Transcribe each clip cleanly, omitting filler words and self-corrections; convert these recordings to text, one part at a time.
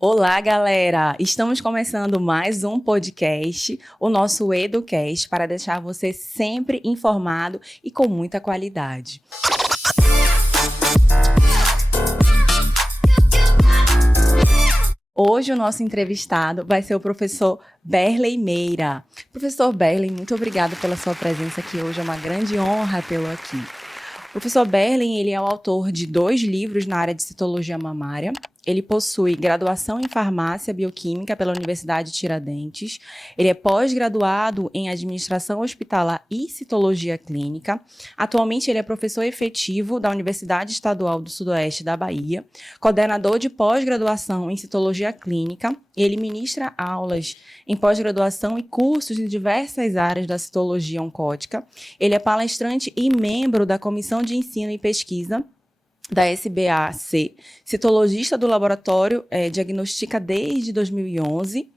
Olá, galera! Estamos começando mais um podcast, o nosso EduCast, para deixar você sempre informado e com muita qualidade. Hoje o nosso entrevistado vai ser o professor Berley Meira. Professor Berley, muito obrigado pela sua presença aqui hoje, é uma grande honra tê-lo aqui. O professor Berley, ele é o autor de 2 livros na área de citologia mamária. Ele possui graduação em farmácia bioquímica pela Universidade de Tiradentes. Ele é pós-graduado em administração hospitalar e citologia clínica. Atualmente, ele é professor efetivo da Universidade Estadual do Sudoeste da Bahia, coordenador de pós-graduação em citologia clínica. Ele ministra aulas em pós-graduação e cursos em diversas áreas da citologia oncótica. Ele é palestrante e membro da Comissão de Ensino e Pesquisa da SBAC, citologista do laboratório, diagnostica desde 2011,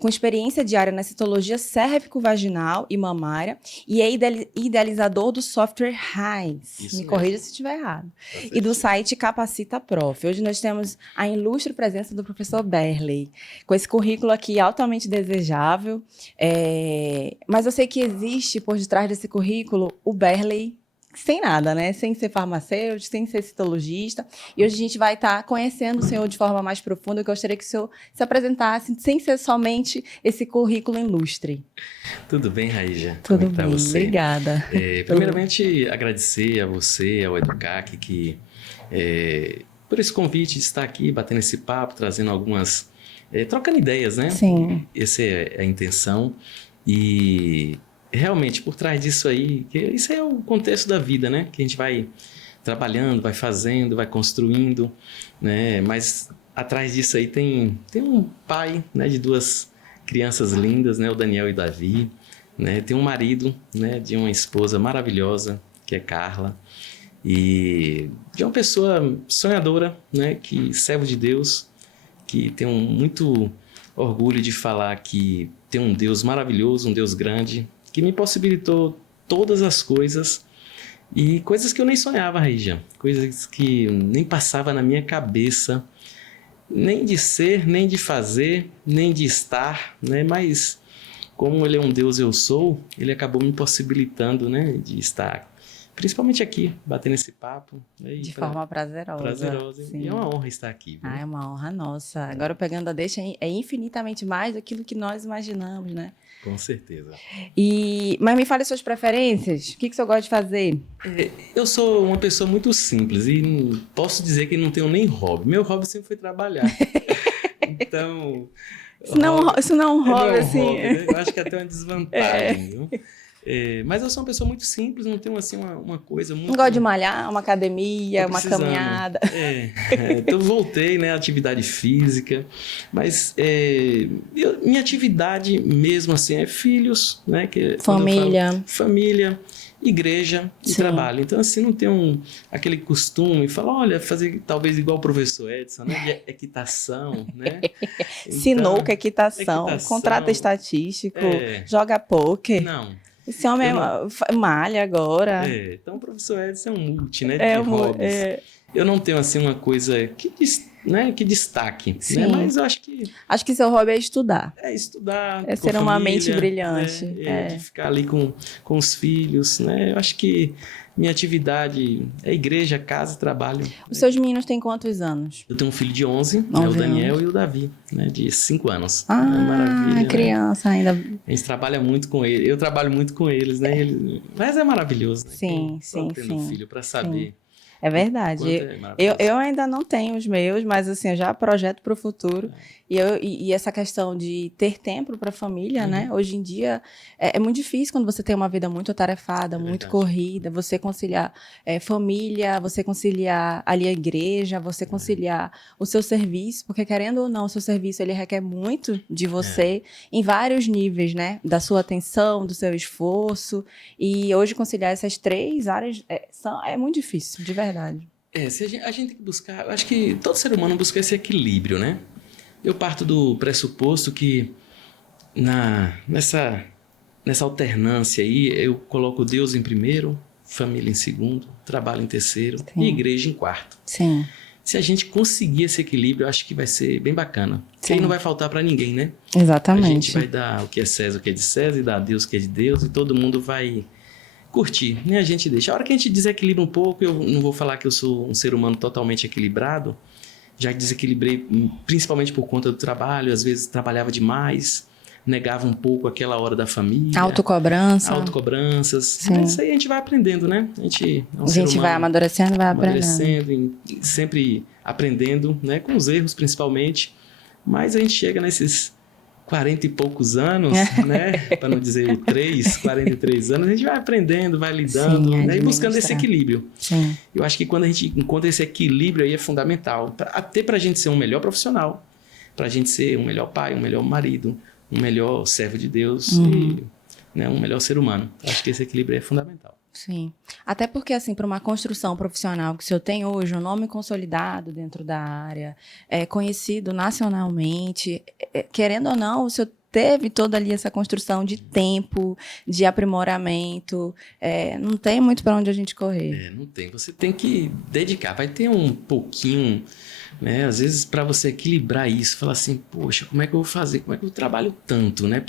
com experiência diária na citologia cérvico-vaginal e mamária, e é idealizador do software RAIS, me corrija se estiver errado, e do site Capacita Prof. Hoje nós temos a ilustre presença do professor Berley, com esse currículo aqui altamente desejável, mas eu sei que existe por detrás desse currículo o Berley sem nada, né? Sem ser farmacêutico, sem ser citologista. E hoje a gente vai estar conhecendo o senhor de forma mais profunda. Eu gostaria que o senhor se apresentasse sem ser somente esse currículo ilustre. Tudo bem, Raíja? Tudo bem, você? Obrigada. Primeiramente, agradecer a você, ao EduCac, por esse convite de estar aqui, batendo esse papo, trazendo algumas... trocando ideias, né? Sim. Essa é a intenção. E... realmente, por trás disso aí, isso é o contexto da vida, né? Que a gente vai trabalhando, vai fazendo, vai construindo, né? Mas atrás disso aí tem um pai, né? De 2 crianças lindas, né? O Daniel e o Davi, né? Tem um marido, né? De uma esposa maravilhosa, que é Carla. E de uma pessoa sonhadora, né? Que servo de Deus, que tem muito orgulho de falar que tem um Deus maravilhoso, um Deus grande, que me possibilitou todas as coisas e coisas que eu nem sonhava, Raíja, coisas que nem passava na minha cabeça, nem de ser, nem de fazer, nem de estar, né? Mas como Ele é um Deus, eu sou, Ele acabou me possibilitando, né? De estar, principalmente aqui, batendo esse papo. Né? De forma prazerosa. Prazerosa. Sim. E é uma honra estar aqui. Viu? É uma honra nossa. Agora, pegando a deixa, é infinitamente mais daquilo que nós imaginamos, né? Com certeza. Mas me fale suas preferências. O que o senhor gosta de fazer? Eu sou uma pessoa muito simples e posso dizer que não tenho nem hobby. Meu hobby sempre foi trabalhar. Então... Isso não é um hobby, assim... Hobby, né? Eu acho que é até uma desvantagem, viu? Mas eu sou uma pessoa muito simples, não tenho assim uma coisa muito... Não gosto de malhar, uma academia, uma caminhada. Então voltei, né, à atividade física, mas minha atividade mesmo assim é filhos, né? Família, igreja e Sim. trabalho. Então assim, não tenho aquele costume, falar, olha, fazer talvez igual o professor Edson, né? De equitação, né? Sinuca, equitação, contrato estatístico, joga pôquer. Não. Esse homem malha agora. Então o professor Edson é um multi, né, de hobbies. Eu não tenho assim uma coisa que destaque, né? Mas eu acho que... Acho que seu hobby é estudar. É estudar, é ser uma mente brilhante. De ficar ali com os filhos, né? Eu acho que minha atividade é igreja, casa e trabalho. Os seus meninos têm quantos anos? Eu tenho um filho de 11, né, o Daniel e o Davi, né, de 5 anos. Maravilha, criança, né? Ainda. A gente trabalha muito com eles, eu trabalho muito com eles, né? Mas é maravilhoso, né? Sim. Tendo filho para saber. Sim. É verdade. Eu ainda não tenho os meus, mas assim, eu já projeto para o futuro. E essa questão de ter tempo para a família, né? Hoje em dia é muito difícil quando você tem uma vida muito atarefada, muito corrida, você conciliar família, você conciliar ali a igreja, você conciliar o seu serviço, porque querendo ou não, o seu serviço ele requer muito de você em vários níveis, né? Da sua atenção, do seu esforço. E hoje conciliar essas 3 áreas é muito difícil, de verdade. Se a gente tem que buscar, eu acho que todo ser humano busca esse equilíbrio, né? Eu parto do pressuposto que nessa alternância aí, eu coloco Deus em primeiro, família em segundo, trabalho em terceiro e igreja em quarto. Sim. Se a gente conseguir esse equilíbrio, eu acho que vai ser bem bacana. Porque aí não vai faltar para ninguém, né? Exatamente. A gente vai dar o que é César, o que é de César, e dar a Deus o que é de Deus, e todo mundo vai curtir, né? A gente deixa. A hora que a gente desequilibra um pouco, eu não vou falar que eu sou um ser humano totalmente equilibrado, já desequilibrei principalmente por conta do trabalho, às vezes trabalhava demais, negava um pouco aquela hora da família. Autocobranças. Sim. Mas isso aí a gente vai aprendendo, né? A gente é um a gente vai amadurecendo, vai aprendendo. Sempre aprendendo, né? Com os erros principalmente. Mas a gente chega nesses 40 e poucos anos, né? Para não dizer 43 anos, a gente vai aprendendo, vai lidando, sim, né? E buscando esse equilíbrio. Sim. Eu acho que quando a gente encontra esse equilíbrio aí é fundamental. Até para a gente ser um melhor profissional, para a gente ser um melhor pai, um melhor marido, um melhor servo de Deus e, né, um melhor ser humano. Acho que esse equilíbrio é fundamental. Sim. Até porque, assim, para uma construção profissional que o senhor tem hoje, um nome consolidado dentro da área, conhecido nacionalmente, querendo ou não, o senhor teve toda ali essa construção de tempo, de aprimoramento. Não tem muito para onde a gente correr. Não tem. Você tem que dedicar. Vai ter um pouquinho, né? Às vezes, para você equilibrar isso, falar assim, poxa, como é que eu vou fazer? Como é que eu trabalho tanto, né?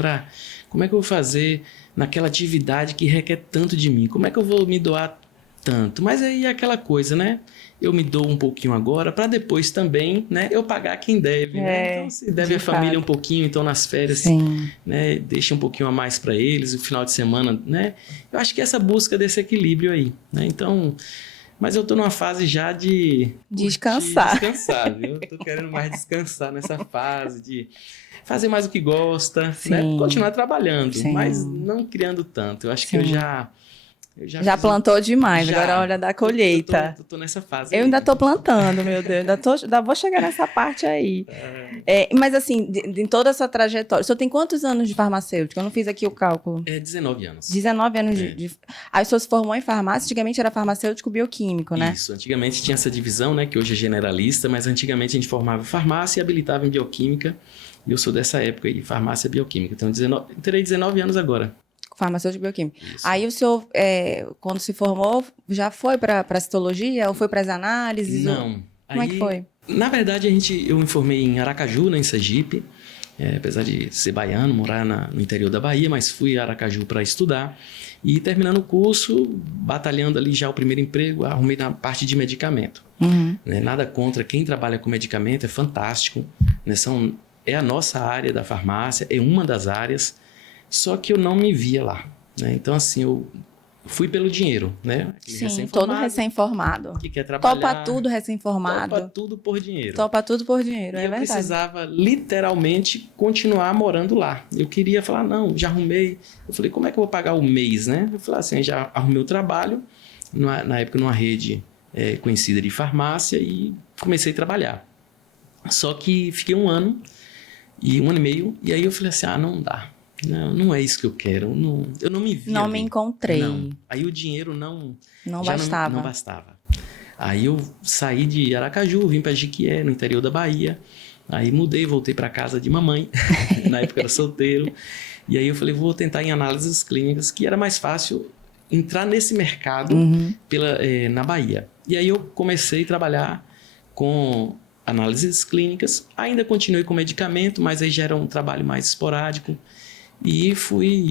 Como é que eu vou fazer naquela atividade que requer tanto de mim? Como é que eu vou me doar tanto? Mas aí é aquela coisa, né? Eu me dou um pouquinho agora para depois também, né? Eu pagar quem deve, né? Então, se deve a família um pouquinho, então nas férias, né? Deixa um pouquinho a mais para eles, o final de semana, né? Eu acho que essa busca desse equilíbrio aí, né? Então, mas eu tô numa fase já de descansar, viu? Eu tô querendo mais descansar nessa fase de fazer mais o que gosta, né? Continuar trabalhando, mas não criando tanto. Eu acho que eu já plantou demais, agora é a hora da colheita. Eu tô nessa fase. Eu ainda tô plantando, meu Deus. Ainda vou chegar nessa parte aí. Mas assim, em toda essa trajetória, o senhor tem quantos anos de farmacêutica? Eu não fiz aqui o cálculo. 19 anos. 19 anos de... Aí o senhor se formou em farmácia, antigamente era farmacêutico bioquímico, né? Isso, antigamente tinha essa divisão, né, que hoje é generalista, mas antigamente a gente formava farmácia e habilitava em bioquímica. E eu sou dessa época aí, farmácia bioquímica. Então, terei 19 anos agora. Farmacêutico bioquímico. Isso. Aí o senhor, quando se formou, já foi para a citologia ou foi para as análises? Não. Como é que foi? Na verdade, eu me formei em Aracaju, né, em Sergipe. Apesar de ser baiano, morar no interior da Bahia, mas fui a Aracaju para estudar. E terminando o curso, batalhando ali já o primeiro emprego, arrumei na parte de medicamento. Né, nada contra quem trabalha com medicamento, é fantástico. Né, é a nossa área da farmácia, é uma das áreas. Só que eu não me via lá, né? Então, assim, eu fui pelo dinheiro, né? Sim, todo recém-formado. Que quer trabalhar. Topa tudo recém-formado. Topa tudo por dinheiro. Topa tudo por dinheiro, é verdade. Eu precisava, literalmente, continuar morando lá. Eu queria falar, não, já arrumei. Eu falei, como é que eu vou pagar o mês, né? Eu falei assim, já arrumei o trabalho, na época numa rede conhecida de farmácia, e comecei a trabalhar. Só que fiquei um ano e meio, e aí eu falei assim, não dá. Não é isso que eu quero. Eu não me vi. Não me encontrei. Não. Aí o dinheiro não bastava. Não bastava. Aí eu saí de Aracaju, vim para Jequié, no interior da Bahia. Aí mudei, voltei para casa de mamãe. Na época era solteiro. E aí eu falei, vou tentar em análises clínicas, que era mais fácil entrar nesse mercado na Bahia. E aí eu comecei a trabalhar com análises clínicas. Ainda continuei com medicamento, mas aí já era um trabalho mais esporádico. E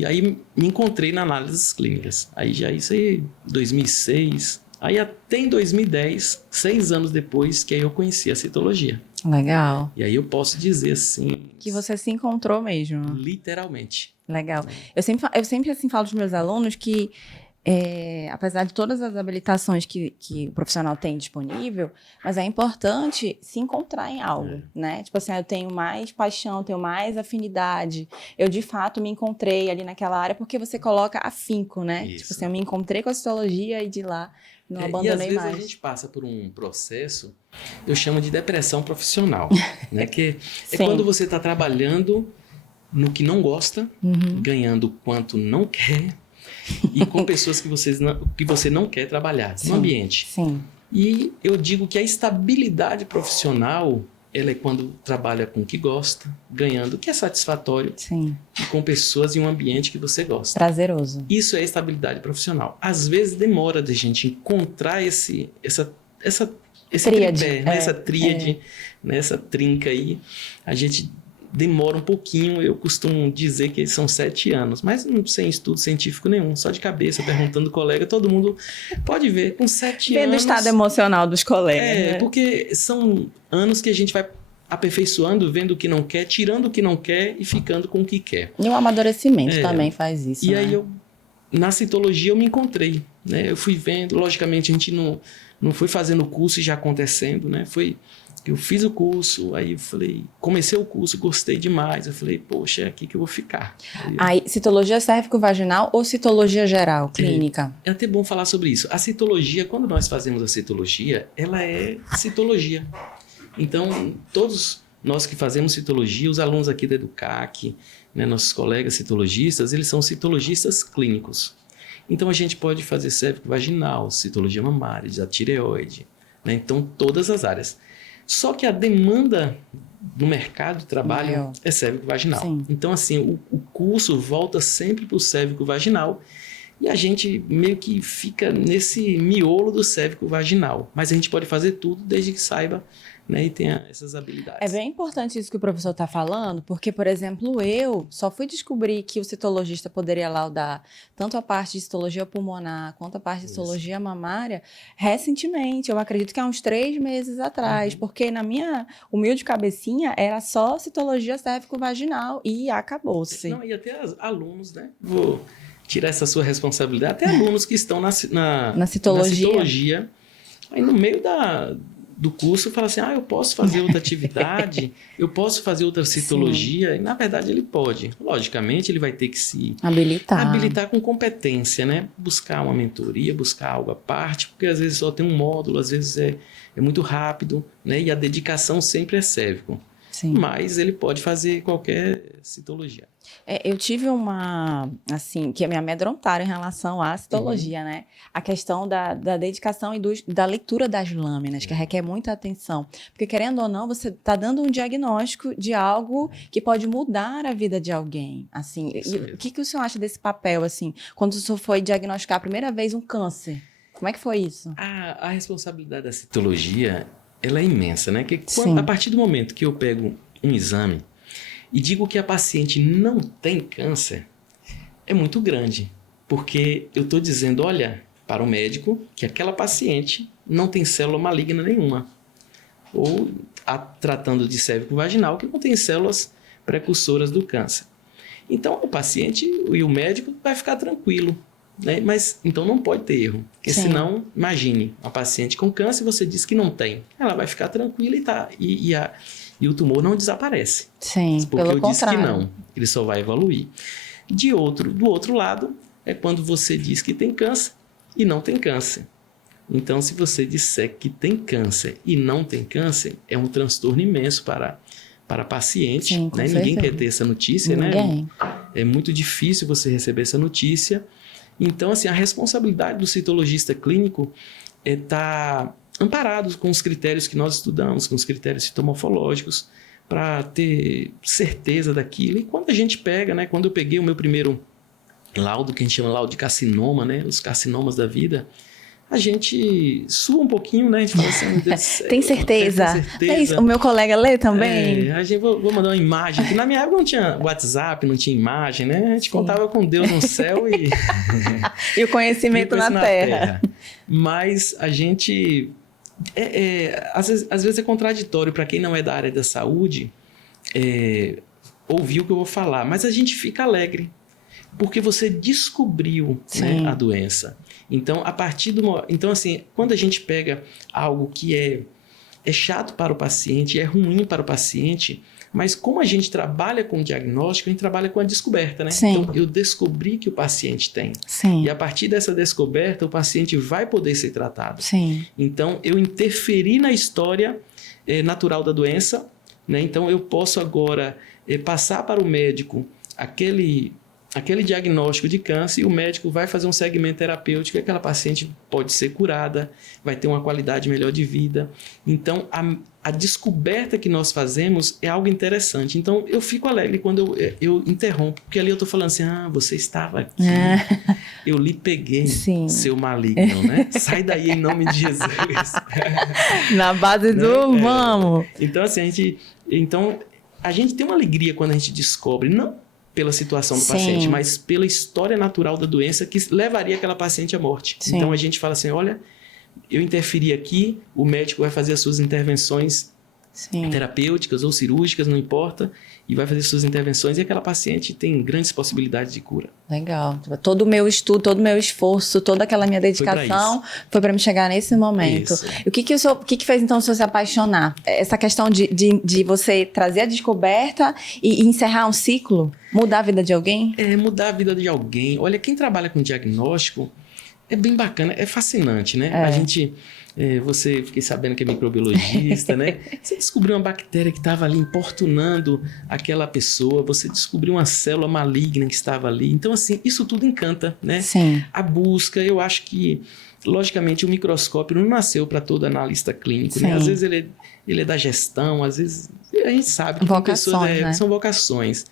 aí me encontrei na análises clínicas. Aí já isso aí, 2006. Aí até em 2010, 6 anos depois, que aí eu conheci a citologia. Legal. E aí eu posso dizer assim... Que você se encontrou mesmo. Literalmente. Legal. Eu sempre assim falo para os meus alunos que apesar de todas as habilitações que o profissional tem disponível, mas é importante se encontrar em algo, né? Tipo assim, eu tenho mais paixão, tenho mais afinidade. Eu, de fato, me encontrei ali naquela área porque você coloca afinco, né? Isso. Tipo assim, eu me encontrei com a citologia e de lá não abandonei mais. E às vezes a gente passa por um processo, eu chamo de depressão profissional, né? Que é quando você está trabalhando no que não gosta, ganhando quanto não quer, e com pessoas que você não quer trabalhar no ambiente. Sim. E eu digo que a estabilidade profissional, ela é quando trabalha com o que gosta, ganhando o que é satisfatório, e com pessoas em um ambiente que você gosta. Prazeroso. Isso é estabilidade profissional. Às vezes demora de a gente encontrar essa esse Tríade. tripé, né? Essa tríade, né? Essa trinca aí, a gente demora um pouquinho. Eu costumo dizer que são 7 anos, mas não sem estudo científico nenhum, só de cabeça, perguntando colega, todo mundo pode ver, com 7 anos... Vendo o estado emocional dos colegas, né? Porque são anos que a gente vai aperfeiçoando, vendo o que não quer, tirando o que não quer e ficando com o que quer. E o amadurecimento também faz isso, E né? aí, na citologia, eu me encontrei, né? Eu fui vendo, logicamente, a gente não foi fazendo o curso e já acontecendo, né? Eu fiz o curso, aí eu falei, comecei o curso, gostei demais. Eu falei, poxa, é aqui que eu vou ficar. Aí, citologia cérvico-vaginal ou citologia geral, clínica? É até bom falar sobre isso. A citologia, quando nós fazemos a citologia, ela é citologia. Então, todos nós que fazemos citologia, os alunos aqui da Educac, né, nossos colegas citologistas, eles são citologistas clínicos. Então, a gente pode fazer cérvico-vaginal, citologia mamária, da tireoide, né? Então, todas as áreas. Só que a demanda do mercado de trabalho é cérvico-vaginal. Então, assim, o curso volta sempre para o cérvico-vaginal e a gente meio que fica nesse miolo do cérvico-vaginal. Mas a gente pode fazer tudo desde que saiba, né, e tenha essas habilidades. É bem importante isso que o professor está falando, porque, por exemplo, eu só fui descobrir que o citologista poderia laudar tanto a parte de citologia pulmonar quanto a parte de citologia mamária recentemente. Eu acredito que há uns 3 meses atrás, porque na minha humilde cabecinha era só citologia cérvico-vaginal e acabou-se. Não, e até alunos, né? Vou tirar essa sua responsabilidade. Até alunos que estão na citologia, aí no meio do curso fala assim, eu posso fazer outra atividade, eu posso fazer outra citologia. Sim. E na verdade ele pode. Logicamente ele vai ter que se habilitar com competência, né? Buscar uma mentoria, buscar algo à parte, porque às vezes só tem um módulo, às vezes é muito rápido, né? E a dedicação sempre é cérvico. Sim. Mas ele pode fazer qualquer citologia. Eu tive que me amedrontaram em relação à citologia, né? A questão da dedicação e da leitura das lâminas, que requer muita atenção. Porque, querendo ou não, você está dando um diagnóstico de algo que pode mudar a vida de alguém. Assim, o que o senhor acha desse papel, assim, quando o senhor foi diagnosticar a primeira vez um câncer? Como é que foi isso? A responsabilidade da citologia, ela é imensa, né? A partir do momento que eu pego um exame e digo que a paciente não tem câncer, é muito grande. Porque eu estou dizendo, olha, para o médico, que aquela paciente não tem célula maligna nenhuma. Ou tratando de cérvico-vaginal, que não tem células precursoras do câncer. Então, o paciente e o médico vai ficar tranquilo, né? Mas, então, não pode ter erro. Porque senão, imagine, uma paciente com câncer, você diz que não tem. Ela vai ficar tranquila e o tumor não desaparece. Sim, porque eu disse que não, ele só vai evoluir. Do outro lado, é quando você diz que tem câncer e não tem câncer. Então, se você disser que tem câncer e não tem câncer, é um transtorno imenso para a paciente. Sim, né? Ninguém quer ter essa notícia, né? É muito difícil você receber essa notícia. Então, assim, a responsabilidade do citologista clínico é estar amparados com os critérios que nós estudamos, com os critérios citomorfológicos, para ter certeza daquilo. E quando a gente pega, né? Quando eu peguei o meu primeiro laudo, que a gente chama laudo de carcinoma, né? Os carcinomas da vida, a gente sua um pouquinho, né? A gente fala assim, meu Deus do céu, tem certeza? É isso. O meu colega lê também? A gente vou mandar uma imagem, que na minha época não tinha WhatsApp, não tinha imagem, né? A gente contava com Deus no céu e... e o conhecimento na terra. Mas a gente... às vezes é contraditório para quem não é da área da saúde ouvir o que eu vou falar, mas a gente fica alegre, porque você descobriu, né, a doença. Então, então, assim, quando a gente pega algo que é chato para o paciente, é ruim para o paciente, mas como a gente trabalha com o diagnóstico, a gente trabalha com a descoberta, né? Sim. Então, eu descobri que o paciente tem. Sim. E a partir dessa descoberta, o paciente vai poder ser tratado. Sim. Então, eu interferi na história natural da doença, né? Então, eu posso agora passar para o médico aquele diagnóstico de câncer e o médico vai fazer um segmento terapêutico e aquela paciente pode ser curada, vai ter uma qualidade melhor de vida. Então, a descoberta que nós fazemos é algo interessante. Então, eu fico alegre quando eu interrompo, porque ali eu estou falando assim, você estava aqui, eu lhe peguei, Sim. seu maligno, né? Sai daí em nome de Jesus. Na base do vamos. Então, assim, a gente tem uma alegria quando a gente descobre, não pela situação do paciente, mas pela história natural da doença que levaria aquela paciente à morte. Sim. Então, a gente fala assim, olha, eu interferi aqui, o médico vai fazer as suas intervenções terapêuticas ou cirúrgicas, não importa, e vai fazer suas intervenções e aquela paciente tem grandes possibilidades de cura. Legal. Todo o meu estudo, todo o meu esforço, toda aquela minha dedicação foi para me chegar nesse momento. E o que fez então o senhor se apaixonar? Essa questão de você trazer a descoberta e encerrar um ciclo? Mudar a vida de alguém? Mudar a vida de alguém. Olha, quem trabalha com diagnóstico é bem bacana, é fascinante, né? A gente... você, fiquei sabendo que é microbiologista, né? Você descobriu uma bactéria que estava ali importunando aquela pessoa, você descobriu uma célula maligna que estava ali. Então, assim, isso tudo encanta, né? Sim. A busca, eu acho que, logicamente, o microscópio não nasceu para todo analista clínico, né? Às vezes ele é da gestão, às vezes a gente sabe que vocações, né? São vocações.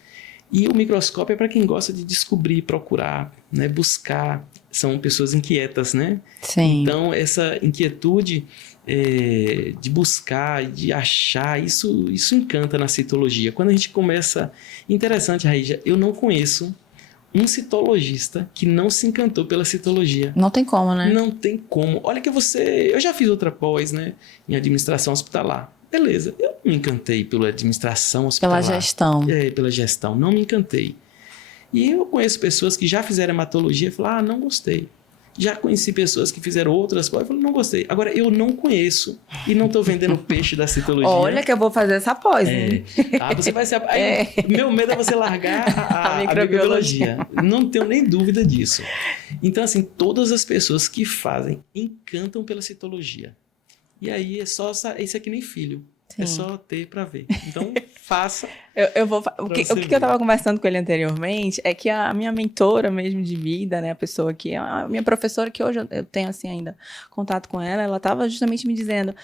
E o microscópio é para quem gosta de descobrir, procurar, né? Buscar. São pessoas inquietas, né? Sim. Então, essa inquietude de buscar, de achar, isso encanta na citologia. Quando a gente começa... Interessante, Raíja, eu não conheço um citologista que não se encantou pela citologia. Não tem como, né? Não tem como. Olha que eu já fiz outra pós, né? Em administração hospitalar. Beleza, eu não me encantei pela administração hospitalar. Pela gestão. Pela gestão, não me encantei. E eu conheço pessoas que já fizeram hematologia e falaram, não gostei. Já conheci pessoas que fizeram outras coisas e falaram, não gostei. Agora, eu não conheço e não estou vendendo peixe da citologia. Olha que eu vou fazer essa pós, hein? Você vai ser... Meu medo é você largar a microbiologia. Não tenho nem dúvida disso. Então, assim, todas as pessoas que fazem encantam pela citologia. E aí, isso é que nem filho. Sim. É só ter para ver. Então, faça. O que eu estava conversando com ele anteriormente é que a minha mentora mesmo de vida, né, a pessoa que a minha professora, que hoje eu tenho assim ainda contato com ela estava justamente me dizendo,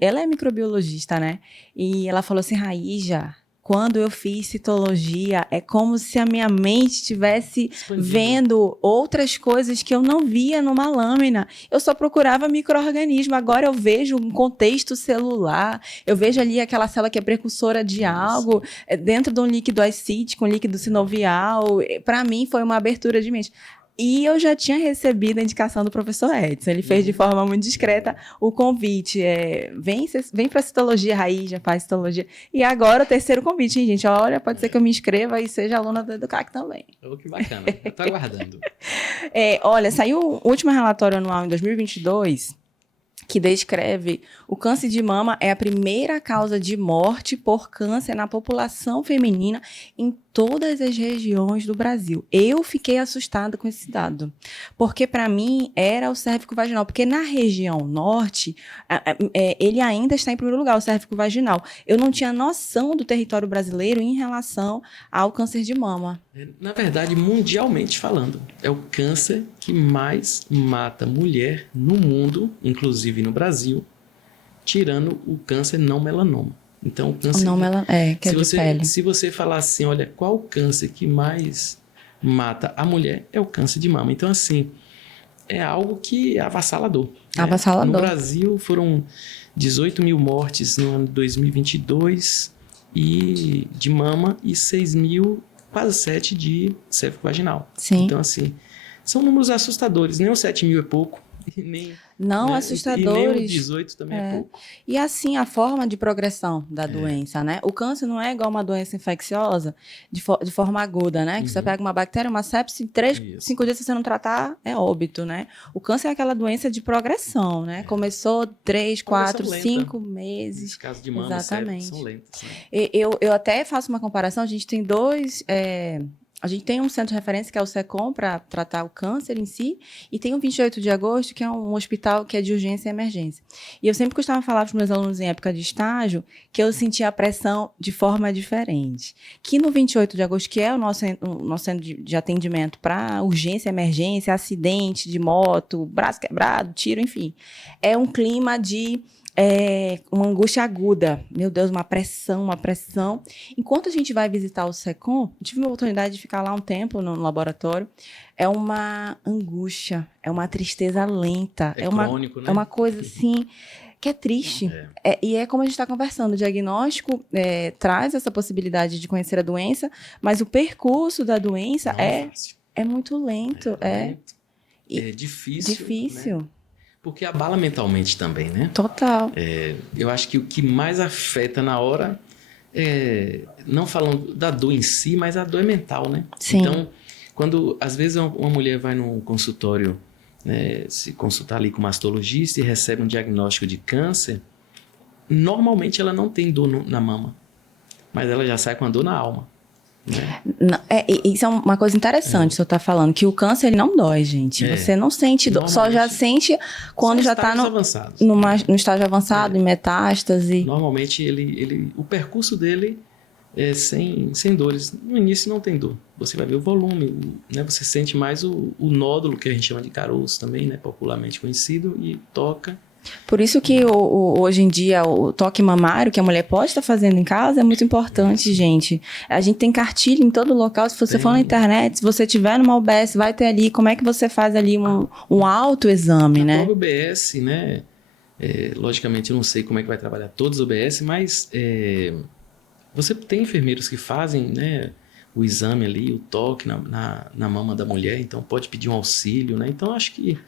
ela é microbiologista, né? E ela falou assim, Raíja, quando eu fiz citologia, é como se a minha mente estivesse vendo outras coisas que eu não via numa lâmina. Eu só procurava micro-organismo. Agora eu vejo um contexto celular, eu vejo ali aquela célula que é precursora de algo, dentro de um líquido ascítico, um líquido sinovial. Para mim, foi uma abertura de mente. E eu já tinha recebido a indicação do professor Edson. Ele fez de forma muito discreta o convite. Vem para a citologia, Raiz, já faz citologia. E agora o terceiro convite, hein, gente? Olha, pode ser que eu me inscreva e seja aluna do Educac também. Que bacana. Eu tô aguardando. Olha, saiu o último relatório anual em 2022... que descreve o câncer de mama é a primeira causa de morte por câncer na população feminina em todas as regiões do Brasil. Eu fiquei assustada com esse dado, porque para mim era o cérvico vaginal, porque na região norte, ele ainda está em primeiro lugar, o cérvico vaginal. Eu não tinha noção do território brasileiro em relação ao câncer de mama. Na verdade, mundialmente falando, é o câncer que mais mata mulher no mundo, inclusive no Brasil, tirando o câncer não melanoma. Então, o câncer... que é de pele. Se você falar assim, olha, qual o câncer que mais mata a mulher, é o câncer de mama. Então, assim, é algo que é avassalador. Avassalador. No Brasil, foram 18 mil mortes no ano de 2022 de mama e 6 mil, quase 7 de cérvico vaginal. Sim. Então, assim, são números assustadores. Nem os 7 mil é pouco. Não, assustadores. E nem o 18 também é pouco. E assim, a forma de progressão da doença, né? O câncer não é igual uma doença infecciosa de forma aguda, né? Que você pega uma bactéria, uma sepse, 5 dias se você não tratar, é óbito, né? O câncer é aquela doença de progressão, né? Começou 3, 4, 5 meses. Nesse caso de mama, exatamente. São lentas, né? Eu até faço uma comparação, a gente tem dois... A gente tem um centro de referência, que é o SECOM, para tratar o câncer em si, e tem o 28 de agosto, que é um hospital que é de urgência e emergência. E eu sempre costumava falar para os meus alunos em época de estágio que eu sentia a pressão de forma diferente. Que no 28 de agosto, que é o nosso centro de atendimento para urgência, emergência, acidente de moto, braço quebrado, tiro, enfim, é um clima de uma angústia aguda. Meu Deus, uma pressão. Enquanto a gente vai visitar o SECOM, tive a oportunidade de ficar lá um tempo no laboratório, é uma angústia, é uma tristeza lenta. É crônico, né? É uma coisa assim que é triste. E é como a gente está conversando, o diagnóstico traz essa possibilidade de conhecer a doença, mas o percurso da doença é muito lento. É difícil. Difícil. Né? Porque abala mentalmente também, né? Total. Eu acho que o que mais afeta na hora não falando da dor em si, mas a dor é mental, né? Sim. Então, quando às vezes uma mulher vai num consultório, né, se consultar ali com um mastologista e recebe um diagnóstico de câncer, normalmente ela não tem dor na mama, mas ela já sai com a dor na alma. Né? Isso é uma coisa interessante, o senhor está falando, que o câncer ele não dói, gente. Você não sente dor, só já sente quando já está no estágio avançado, em metástase. Normalmente o percurso dele é sem dores. No início não tem dor. Você vai ver o volume, né? Você sente mais o nódulo, que a gente chama de caroço também, né? Popularmente conhecido, e toca. Por isso que hoje em dia o toque mamário que a mulher pode estar fazendo em casa é muito importante, gente. A gente tem cartilha em todo local. Se você for na internet, se você tiver numa UBS, vai ter ali como é que você faz ali um autoexame, né? A UBS, né? Logicamente, eu não sei como é que vai trabalhar todas as UBS, mas você tem enfermeiros que fazem, né, o exame ali, o toque na mama da mulher, então pode pedir um auxílio, né? Então, acho que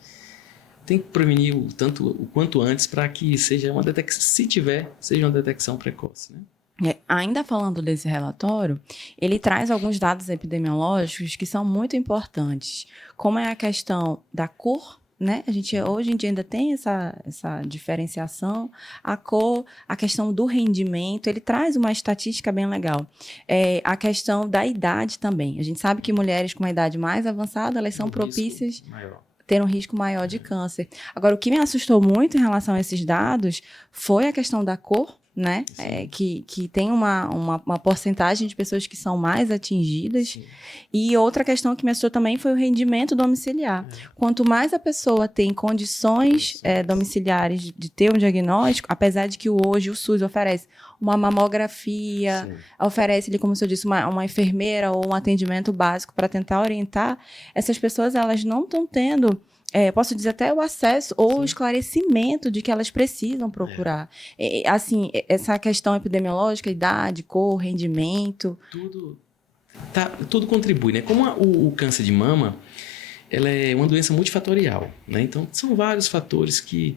tem que prevenir o quanto antes para que seja uma detecção, se tiver, seja uma detecção precoce, né? Ainda falando desse relatório, ele traz alguns dados epidemiológicos que são muito importantes, como é a questão da cor, né? A gente hoje em dia ainda tem essa diferenciação, a cor, a questão do rendimento, ele traz uma estatística bem legal. A questão da idade também. A gente sabe que mulheres com uma idade mais avançada, elas são propícias ter um risco maior de câncer. Agora, o que me assustou muito em relação a esses dados foi a questão da cor, né? Que tem uma porcentagem de pessoas que são mais atingidas. Sim. E outra questão que me assustou também foi o rendimento domiciliar. Quanto mais a pessoa tem condições domiciliares de ter um diagnóstico, apesar de que hoje o SUS oferece uma mamografia, oferece, como o senhor disse, uma enfermeira ou um atendimento básico para tentar orientar, essas pessoas elas não estão tendo... posso dizer até o acesso ou o esclarecimento de que elas precisam procurar. Assim, essa questão epidemiológica, idade, cor, rendimento... Tudo contribui, né? Como o câncer de mama, ela é uma doença multifatorial, né? Então, são vários fatores que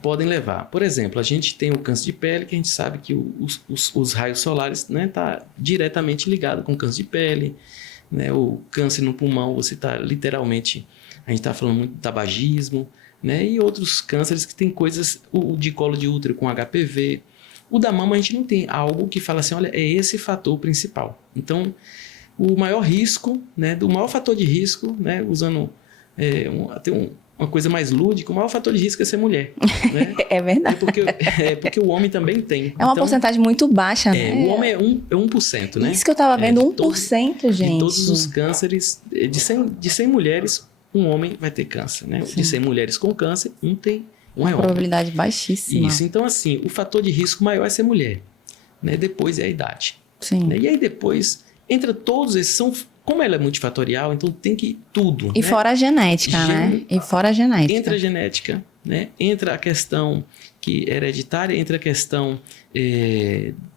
podem levar. Por exemplo, a gente tem o câncer de pele, que a gente sabe que os raios solares, né, tá diretamente ligado com o câncer de pele, né? O câncer no pulmão, você está literalmente... A gente está falando muito do tabagismo, né? E outros cânceres que tem coisas, o de colo de útero com HPV. O da mama a gente não tem algo que fala assim, olha, é esse fator principal. Então, o maior risco, né, do maior fator de risco, né, usando até uma coisa mais lúdica, o maior fator de risco é ser mulher. Né? É verdade. Porque o homem também tem. É uma porcentagem muito baixa, né? O homem é 1%, né? Isso que eu estava vendo, 1%, gente. De todos os cânceres, de 100 mulheres, um homem vai ter câncer, né? Sim. De 100 mulheres com câncer, um é homem. Probabilidade baixíssima. Isso, então assim, o fator de risco maior é ser mulher, né? Depois é a idade. Sim. Né? E aí depois, entra todos esses, como ela é multifatorial, então tem que tudo. E né? Fora a genética, né? E fora a genética. Entra a genética, né? Entra a questão que é hereditária, entra a questão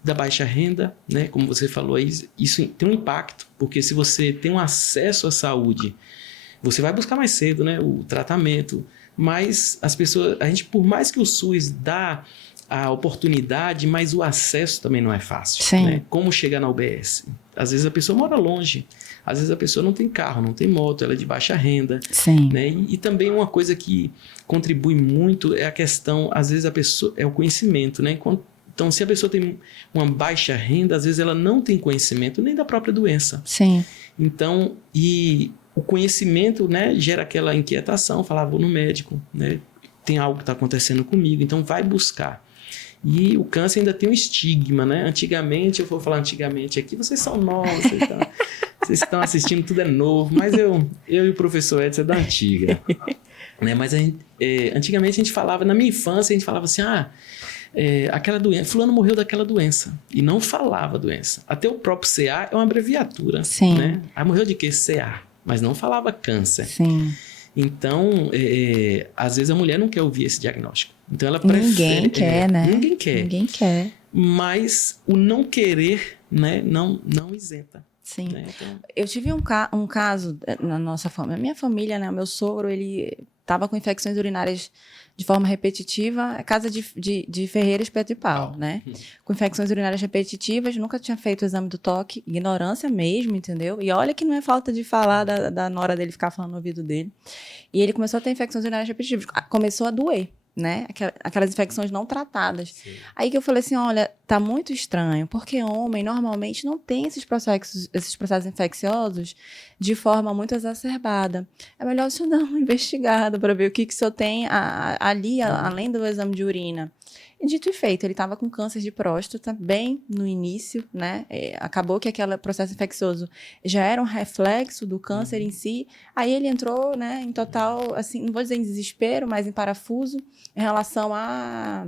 da baixa renda, né? Como você falou aí, isso tem um impacto, porque se você tem um acesso à saúde, você vai buscar mais cedo, né, o tratamento, mas as pessoas, a gente, por mais que o SUS dá a oportunidade, mas o acesso também não é fácil. Sim. Né? Como chegar na UBS? Às vezes a pessoa mora longe, às vezes a pessoa não tem carro, não tem moto, ela é de baixa renda. Sim. Né? E também uma coisa que contribui muito é a questão, às vezes a pessoa, é o conhecimento, né? Então, se a pessoa tem uma baixa renda, às vezes ela não tem conhecimento nem da própria doença. Sim. Então, e o conhecimento, né, gera aquela inquietação, falava, vou no médico, né, tem algo que está acontecendo comigo, então vai buscar. E o câncer ainda tem um estigma, né? Antigamente, eu vou falar antigamente aqui, vocês são novos, vocês estão assistindo, tudo é novo, mas eu e o professor Edson é da antiga. Né? Mas antigamente a gente falava, na minha infância, a gente falava assim, aquela doença, fulano morreu daquela doença, e não falava doença. Até o próprio CA é uma abreviatura. Sim. Né? Morreu de quê? CA, mas não falava câncer. Sim. Então, às vezes a mulher não quer ouvir esse diagnóstico. Então ela prefere... Ninguém quer, né? Ninguém quer. Ninguém quer. Mas o não querer, né, não isenta. Sim. Né? Então... Eu tive um caso na nossa família. Minha família, né? O meu sogro, ele estava com infecções urinárias de forma repetitiva, casa de ferreiro, espeto e pau, né? Com infecções urinárias repetitivas, nunca tinha feito o exame do toque, ignorância mesmo, entendeu? E olha que não é falta de falar da nora dele ficar falando no ouvido dele. E ele começou a ter infecções urinárias repetitivas, começou a doer, né? Aquelas infecções não tratadas. Sim. Aí que eu falei assim, olha, tá muito estranho, porque homem normalmente não tem esses processos infecciosos de forma muito exacerbada. É melhor o senhor dar uma investigada para ver o que o senhor tem ali, além do exame de urina. E dito e feito, ele estava com câncer de próstata bem no início, né? Acabou que aquele processo infeccioso já era um reflexo do câncer em si. Aí ele entrou, né, em total, assim, não vou dizer em desespero, mas em parafuso em relação a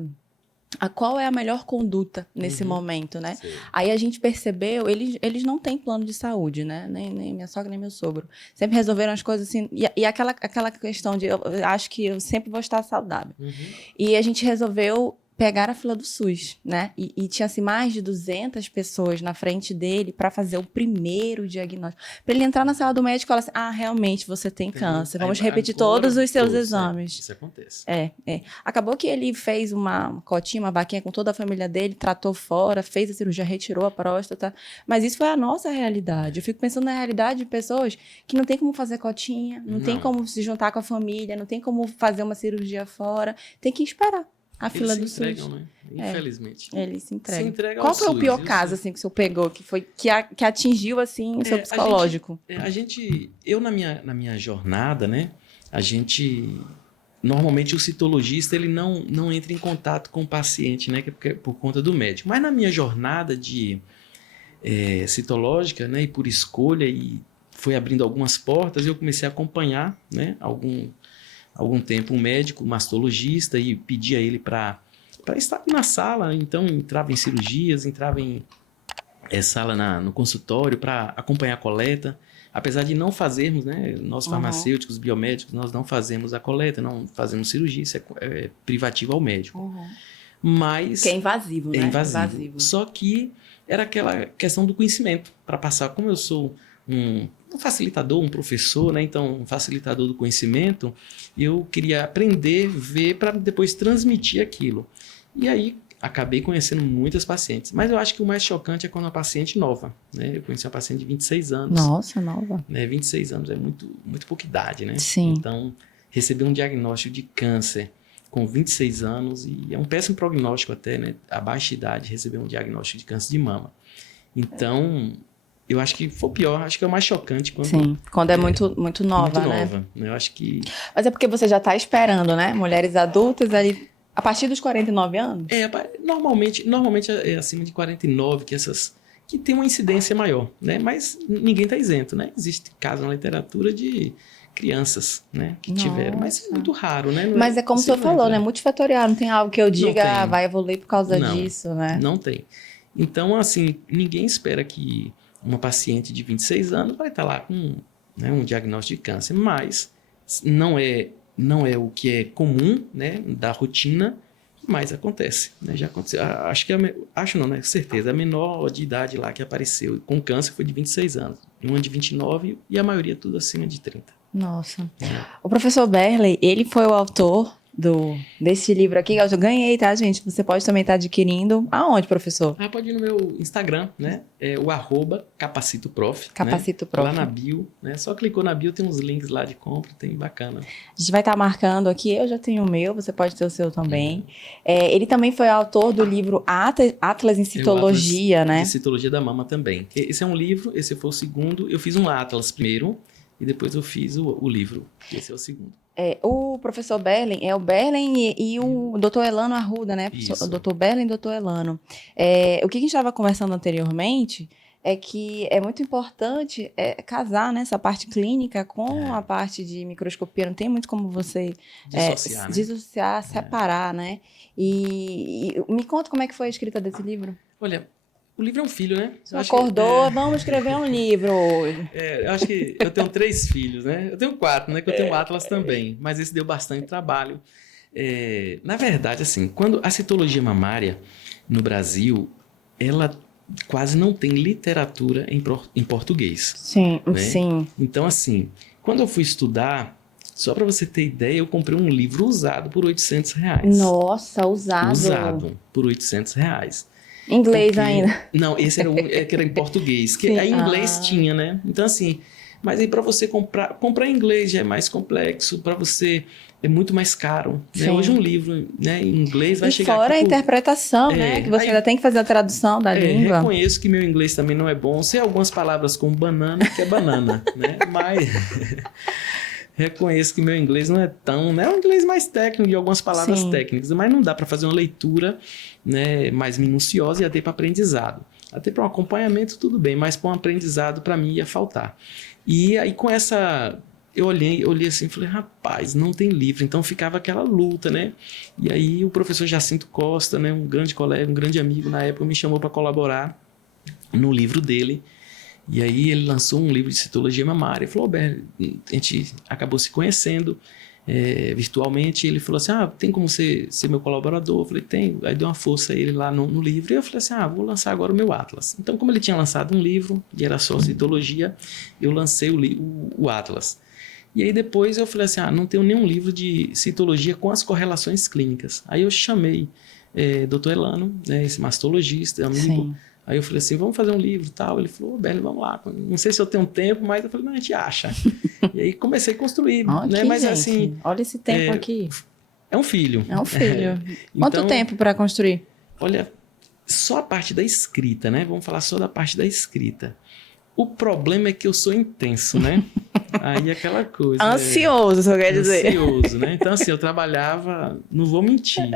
qual é a melhor conduta nesse momento, né? Sim. Aí a gente percebeu, eles não têm plano de saúde, né? Nem minha sogra, nem meu sogro. Sempre resolveram as coisas assim, e aquela questão de, eu acho que eu sempre vou estar saudável. E a gente resolveu pegar a fila do SUS, né? E tinha, assim, mais de 200 pessoas na frente dele para fazer o primeiro diagnóstico. Para ele entrar na sala do médico e falar assim, realmente você tem câncer. Vamos repetir todos os seus exames. Isso acontece. Acabou que ele fez uma cotinha, uma vaquinha com toda a família dele, tratou fora, fez a cirurgia, retirou a próstata. Mas isso foi a nossa realidade. Eu fico pensando na realidade de pessoas que não tem como fazer cotinha, não tem como se juntar com a família, não tem como fazer uma cirurgia fora. Tem que esperar a fila do SUS. Eles se entregam, né? Infelizmente. Eles se entregam. Qual foi o pior caso, assim, que o senhor pegou, que atingiu, assim, o seu psicológico? Eu, na minha jornada, né, normalmente o citologista, ele não entra em contato com o paciente, né, que é por conta do médico. Mas na minha jornada citológica, né, e por escolha, e foi abrindo algumas portas, eu comecei a acompanhar, né, algum tempo um médico, um mastologista, e pedia ele para estar na sala. Então entrava em cirurgias, entrava em sala no consultório para acompanhar a coleta, apesar de não fazermos, né, nós farmacêuticos, biomédicos, nós não fazemos a coleta, não fazemos cirurgia, isso é privativo ao médico. Mas que é invasivo, né? É invasivo. Só que era aquela questão do conhecimento, para passar, como eu sou um facilitador, um professor, né? Então, um facilitador do conhecimento, eu queria aprender, ver, para depois transmitir aquilo. E aí, acabei conhecendo muitas pacientes. Mas eu acho que o mais chocante é quando uma paciente nova, né? Eu conheci uma paciente de 26 anos. Nossa, nova. Né? 26 anos é muito, muito pouca idade, né? Sim. Então, receber um diagnóstico de câncer com 26 anos, e é um péssimo prognóstico até, né? A baixa idade, receber um diagnóstico de câncer de mama. Então... Eu acho que foi o pior, acho que é o mais chocante. Quando é muito, muito nova, muito né? Nova. Eu acho que... Mas é porque você já está esperando, né? Mulheres adultas ali, a partir dos 49 anos? Normalmente é acima de 49 que tem uma incidência maior, né? Mas ninguém está isento, né? Existe caso na literatura de crianças, né? Que tiveram, mas é muito raro, né? Mas é como o senhor falou, né? Multifatorial, não tem algo que eu diga, vai evoluir por causa disso, né? Não tem. Então, assim, ninguém espera que uma paciente de 26 anos vai estar lá com, né, um diagnóstico de câncer, mas não é o que é comum, né, da rotina, mas acontece, né? Já aconteceu. Acho não, né? Certeza, a menor de idade lá que apareceu com câncer foi de 26 anos, uma de 29 e a maioria tudo acima de 30. Nossa. O professor Berley, ele foi o autor desse livro aqui. Eu já ganhei, tá, gente? Você pode também estar adquirindo. Aonde, professor? Pode ir no meu Instagram, né? É o @capacitoprof. Capacitoprof. Né? Lá na bio, né? Só clicou na bio, tem uns links lá de compra, tem bacana. A gente vai estar marcando aqui. Eu já tenho o meu, você pode ter o seu também. Ele também foi autor do livro Atlas em Citologia, né? De Citologia da Mama também. Esse é um livro, esse foi o segundo. Eu fiz um Atlas primeiro e depois eu fiz o livro. Esse é o segundo. O professor Berlen, o Berlen e o doutor Elano Arruda, né? Isso. O doutor Berlen e o doutor Elano. O que a gente estava conversando anteriormente é que é muito importante casar, né, essa parte clínica com a parte de microscopia. Não tem muito como você dissociar, separar, né? E me conta como é que foi a escrita desse livro. Olha, o livro é um filho, né? Você acordou, vamos escrever um livro hoje. Eu acho que eu tenho 3 filhos, né? Eu tenho 4, né? Que eu tenho o Atlas também. Mas esse deu bastante trabalho. Na verdade, assim, quando a citologia mamária no Brasil, ela quase não tem literatura em português. Sim, né? sim. Então, assim, quando eu fui estudar, só para você ter ideia, eu comprei um livro usado por R$800. Nossa, usado. Usado por R$800. Inglês ainda. Não, esse era que era em português. Que aí em inglês tinha, né? Então, assim, mas aí para você comprar em inglês já é mais complexo, para você é muito mais caro. Né? Hoje um livro, né, em inglês vai chegar fora aqui a interpretação, né? Que você ainda tem que fazer a tradução da língua. Reconheço que meu inglês também não é bom. Sei algumas palavras como banana, que é banana, né? Mas reconheço que meu inglês não é tão... É um inglês mais técnico, de algumas palavras técnicas, mas não dá para fazer uma leitura, né, mais minuciosa e até para aprendizado. Até para um acompanhamento tudo bem, mas para um aprendizado para mim ia faltar. E aí com essa... Eu olhei assim e falei, rapaz, não tem livro. Então ficava aquela luta, né? E aí o professor Jacinto Costa, né, um grande colega, um grande amigo na época, me chamou para colaborar no livro dele. E aí ele lançou um livro de citologia mamária. Ele falou, a gente acabou se conhecendo virtualmente. Ele falou assim, tem como ser meu colaborador? Eu falei, tem. Aí deu uma força a ele lá no livro. E eu falei assim, vou lançar agora o meu Atlas. Então, como ele tinha lançado um livro, e era só citologia, eu lancei o Atlas. E aí depois eu falei assim, não tenho nenhum livro de citologia com as correlações clínicas. Aí eu chamei Dr. Elano, né, esse mastologista, amigo. Sim. Aí eu falei assim, vamos fazer um livro e tal. Ele falou, Berli, vamos lá. Não sei se eu tenho tempo, mas eu falei, não, a gente acha. E aí comecei a construir. né? Mas gente, assim... olha esse tempo aqui. É um filho. É um filho. Quanto Então, tempo para construir? Olha, só a parte da escrita, né? Vamos falar só da parte da escrita. O problema é que eu sou intenso, né? Aí aquela coisa... Ansioso, só quer dizer. Ansioso, né? Então, assim, eu trabalhava... Não vou mentir.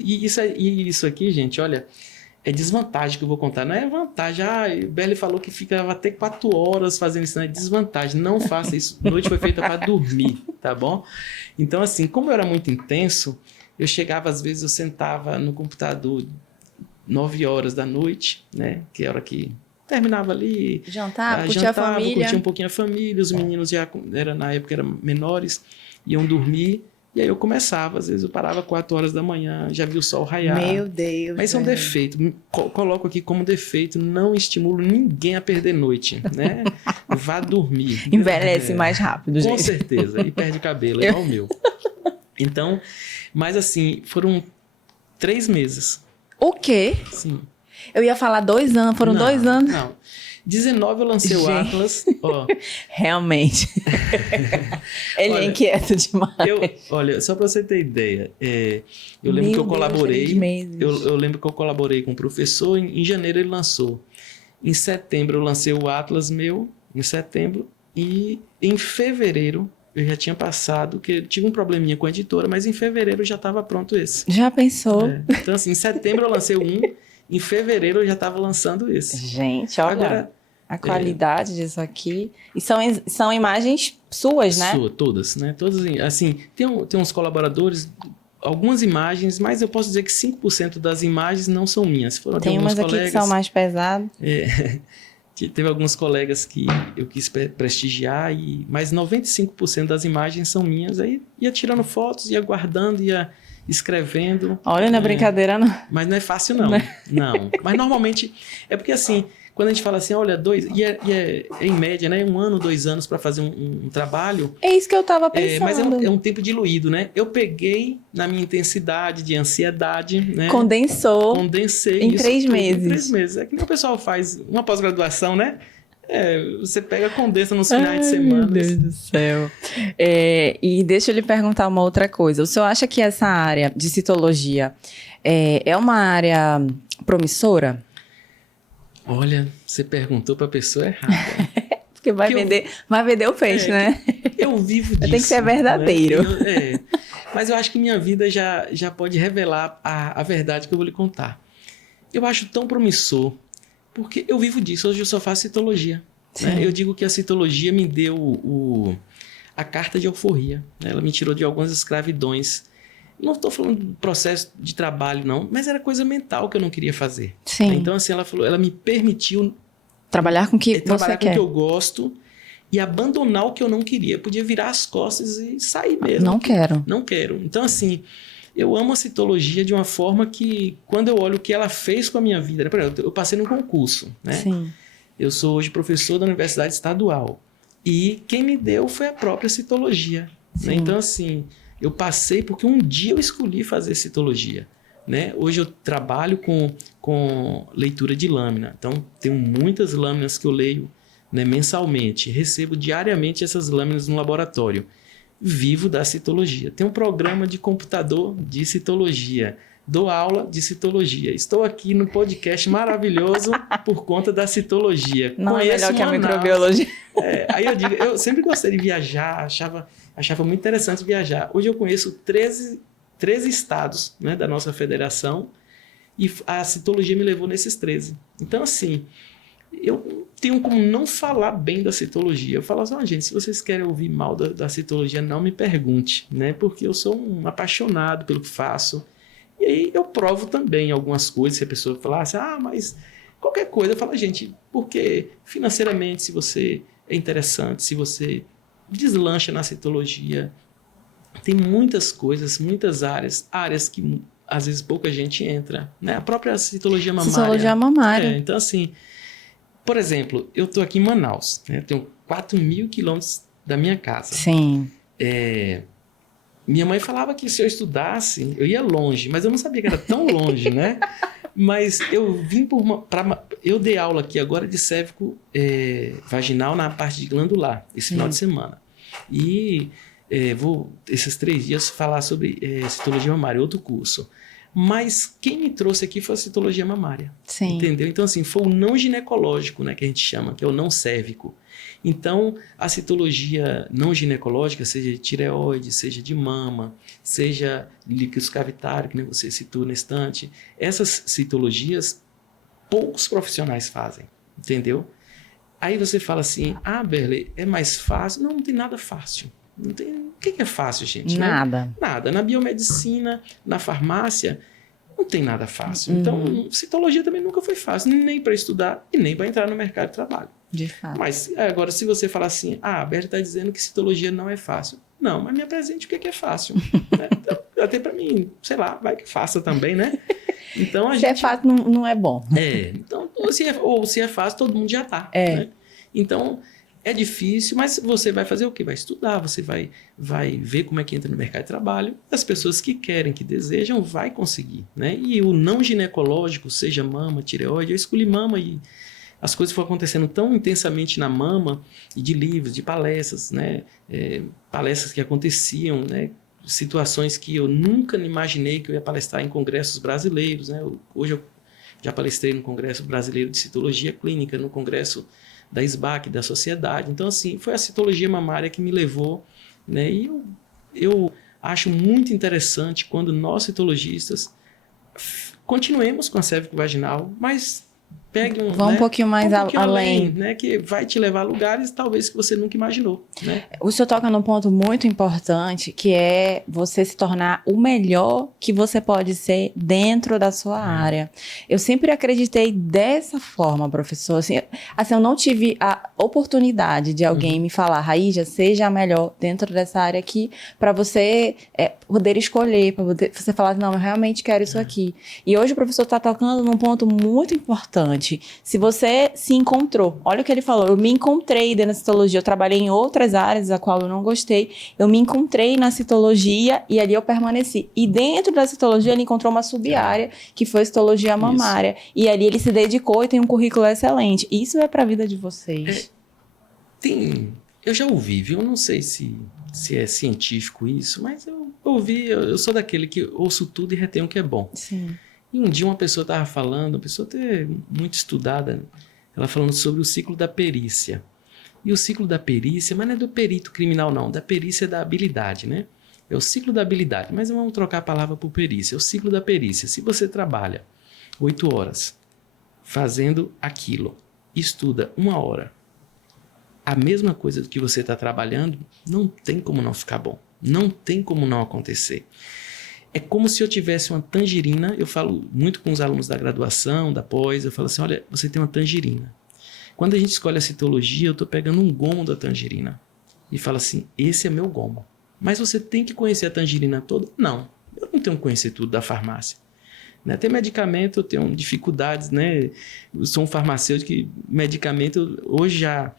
E isso aqui, gente, olha... É desvantagem que eu vou contar. Não é vantagem. O Berli falou que ficava até 4 horas fazendo isso. Não é desvantagem. Não faça isso. Noite foi feita para dormir, tá bom? Então, assim, como eu era muito intenso, eu chegava, às vezes, eu sentava no computador 9 horas da noite, né? Que era a hora que terminava ali. Jantava, curtia a família. Curtia um pouquinho a família. Os meninos já, na época, eram menores, iam dormir. E aí eu começava, às vezes eu parava 4 horas da manhã, já vi o sol raiar. Meu Deus. Mas isso é um defeito. Coloco aqui como defeito, não estimulo ninguém a perder noite, né? Vá dormir. Envelhece mais rápido, gente. Com certeza. E perde cabelo, igual o meu. Então, mas assim, foram 3 meses. O quê? Sim. Eu ia falar 2 anos, foram 2 anos. Não. 19 eu lancei o Atlas. Ó. Realmente. Ele é inquieto demais. Olha, só para você ter ideia, eu lembro que eu colaborei. Eu lembro que eu colaborei com o professor. Em janeiro ele lançou. Em setembro eu lancei o Atlas meu, em setembro. E em fevereiro eu já tinha passado, que eu tive um probleminha com a editora, mas em fevereiro já estava pronto esse. Já pensou? Então, assim, em setembro eu lancei em fevereiro eu já estava lançando esse. Gente, olha. Agora, a qualidade disso aqui. E são imagens suas, né? Todas, né? Todas, assim, tem uns colaboradores, algumas imagens, mas eu posso dizer que 5% das imagens não são minhas. Tem umas aqui que são mais pesadas. Teve alguns colegas que eu quis prestigiar, mas 95% das imagens são minhas. Aí ia tirando fotos, ia guardando, ia escrevendo. Olha, não é brincadeira, não. Mas não é fácil, não. Não. Mas normalmente, é porque assim... quando a gente fala assim, olha, em média, né? 1 ano, 2 anos para fazer um trabalho. É isso que eu tava pensando. Mas é um tempo diluído, né? Eu peguei na minha intensidade de ansiedade, né? Condensei em isso 3 tudo meses. Em 3 meses. É que nem o pessoal faz uma pós-graduação, né? Você pega, condensa nos finais de semana. Meu Deus do céu. E deixa eu lhe perguntar uma outra coisa. O senhor acha que essa área de citologia é uma área promissora? Olha, você perguntou para a pessoa errada. Porque vai vender o peixe, né? Eu vivo disso. Tem que ser verdadeiro. Né? Mas eu acho que minha vida já pode revelar a verdade que eu vou lhe contar. Eu acho tão promissor, porque eu vivo disso. Hoje eu só faço citologia. Né? Eu digo que a citologia me deu a carta de alforria. Né? Ela me tirou de algumas escravidões. Não estou falando do processo de trabalho, não, mas era coisa mental que eu não queria fazer. Sim. Então, assim, ela me permitiu trabalhar com o que trabalhar com o que eu gosto e abandonar o que eu não queria. Eu podia virar as costas e sair mesmo. Não quero. Então, assim, eu amo a citologia de uma forma que, quando eu olho o que ela fez com a minha vida... Né? Por exemplo, eu passei num concurso, né? Sim. Eu sou hoje professor da Universidade Estadual. E quem me deu foi a própria citologia. Né? Então, assim, eu passei porque um dia eu escolhi fazer citologia. Né? Hoje eu trabalho com leitura de lâmina. Então, tenho muitas lâminas que eu leio, né, mensalmente. Recebo diariamente essas lâminas no laboratório. Vivo da citologia. Tenho um programa de computador de citologia. Dou aula de citologia. Estou aqui no podcast maravilhoso por conta da citologia. Não Conheço é melhor que a microbiologia. Aí eu digo, eu sempre gostei de viajar, achava muito interessante viajar. Hoje eu conheço 13 estados, né, da nossa federação, e a citologia me levou nesses 13. Então, assim, eu tenho como não falar bem da citologia. Eu falo assim, gente, se vocês querem ouvir mal da citologia, não me pergunte, né? Porque eu sou um apaixonado pelo que faço. E aí eu provo também algumas coisas. Se a pessoa falar assim, mas qualquer coisa, eu falo, gente, porque financeiramente, se você é interessante, se você deslancha na citologia, tem muitas coisas, muitas áreas que às vezes pouca gente entra, né? A própria citologia mamária. Citologia mamária. Então, assim, por exemplo, eu estou aqui em Manaus, né? Tenho 4.000 quilômetros da minha casa. Sim. Minha mãe falava que se eu estudasse, eu ia longe, mas eu não sabia que era tão longe, né? Mas eu vim eu dei aula aqui agora de cérvico vaginal na parte de glandular, esse final de semana. E vou, esses 3 dias, falar sobre citologia mamária, outro curso. Mas quem me trouxe aqui foi a citologia mamária. Sim. Entendeu? Então, assim, foi o não ginecológico, né, que a gente chama, que é o não cérvico. Então, a citologia não ginecológica, seja de tireoide, seja de mama, seja líquido cavitário, que nem você citou na estante, essas citologias, poucos profissionais fazem. Entendeu? Aí você fala assim, Berley, é mais fácil? Não tem nada fácil. Não tem... O que é fácil, gente? Nada. Né? Nada. Na biomedicina, na farmácia, não tem nada fácil. Então, citologia também nunca foi fácil, nem para estudar e nem para entrar no mercado de trabalho. De fato. Mas agora, se você falar assim, a Berta está dizendo que citologia não é fácil. Não, mas me apresente o que é fácil. Né? Então, até para mim, sei lá, vai que faça também, né? Então, se é fácil, não é bom. Então, se é fácil, todo mundo já está. Né? Então, é difícil, mas você vai fazer o quê? Vai estudar, você vai ver como é que entra no mercado de trabalho. As pessoas que querem, que desejam, vai conseguir. Né? E o não ginecológico, seja mama, tireoide, eu escolhi mama e as coisas foram acontecendo tão intensamente na mama, e de livros, de palestras, né? Palestras que aconteciam, né? Situações que eu nunca imaginei que eu ia palestrar em congressos brasileiros. Né? Hoje eu já palestrei no Congresso Brasileiro de Citologia Clínica, no Congresso da SBAC, da Sociedade. Então, assim, foi a citologia mamária que me levou, né? E eu acho muito interessante quando nós, citologistas, continuemos com a cérvico-vaginal, mas pegue Vá um pouquinho mais além, né? Que vai te levar a lugares talvez que você nunca imaginou, né? O senhor toca num ponto muito importante, que é você se tornar o melhor que você pode ser dentro da sua área. Eu sempre acreditei dessa forma, professor. Assim, eu não tive a oportunidade de alguém me falar, Raíja, seja a melhor dentro dessa área aqui, para você poder escolher, para você falar, não, eu realmente quero isso aqui. E hoje o professor está tocando num ponto muito importante, seguinte, se você se encontrou, olha o que ele falou, eu me encontrei dentro da citologia, eu trabalhei em outras áreas a qual eu não gostei, eu me encontrei na citologia e ali eu permaneci. E dentro da citologia ele encontrou uma sub-área, que foi a citologia mamária. E ali ele se dedicou e tem um currículo excelente. Isso é para a vida de vocês. Eu já ouvi, viu? Eu não sei se é científico isso, mas eu ouvi, eu sou daquele que ouço tudo e retenho o que é bom. Sim. E um dia uma pessoa estava falando, uma pessoa até muito estudada, ela falando sobre o ciclo da perícia. E o ciclo da perícia, mas não é do perito criminal não, da perícia da habilidade, né? É o ciclo da habilidade, mas vamos trocar a palavra por perícia. É o ciclo da perícia. Se você trabalha 8 horas fazendo aquilo, estuda 1 hora, a mesma coisa do que você está trabalhando, não tem como não ficar bom. Não tem como não acontecer. É como se eu tivesse uma tangerina, eu falo muito com os alunos da graduação, da pós, eu falo assim, olha, você tem uma tangerina. Quando a gente escolhe a citologia, eu estou pegando um gomo da tangerina e falo assim, esse é meu gomo. Mas você tem que conhecer a tangerina toda? Não, eu não tenho que conhecer tudo da farmácia. Né? Tem medicamento, eu tenho dificuldades, né? Eu sou um farmacêutico que medicamento, hoje já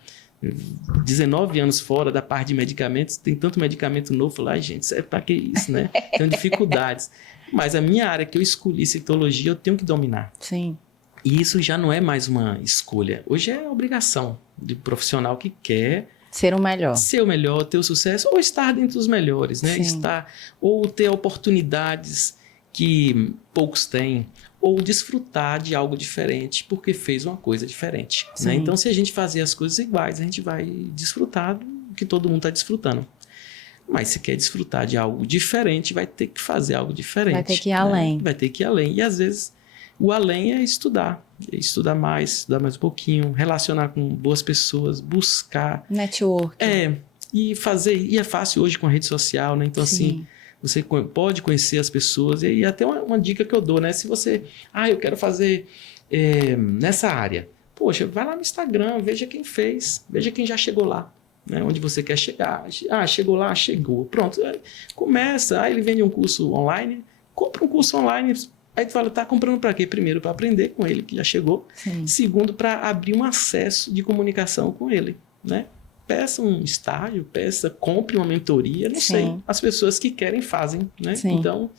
19 anos fora da parte de medicamentos, tem tanto medicamento novo, eu falo, ai gente, é para que isso, né? Tenho dificuldades. Mas a minha área que eu escolhi, citologia, eu tenho que dominar. Sim. E isso já não é mais uma escolha. Hoje é obrigação de profissional que quer ser o melhor, ter o sucesso, ou estar dentre os melhores, né? Estar, ou ter oportunidades que poucos têm, ou desfrutar de algo diferente, porque fez uma coisa diferente. Né? Então, se a gente fazer as coisas iguais, a gente vai desfrutar do que todo mundo está desfrutando. Mas se quer desfrutar de algo diferente, vai ter que fazer algo diferente. Vai ter que ir além. Vai ter que ir além. E, às vezes, o além é estudar mais um pouquinho, relacionar com boas pessoas, buscar. Network. E fazer. E é fácil hoje com a rede social, né? Então, assim, você pode conhecer as pessoas. E até uma dica que eu dou, né? Se você... eu quero fazer nessa área. Poxa, vai lá no Instagram, veja quem fez, veja quem já chegou lá. Né, onde você quer chegar. Chegou lá, chegou. Pronto. Começa. Ele vende um curso online. Compra um curso online. Aí tu fala, tá comprando para quê? Primeiro, para aprender com ele, que já chegou. Segundo, para abrir um acesso de comunicação com ele. Né? Peça um estágio, compre uma mentoria. Não sei. As pessoas que querem fazem. Né? Então,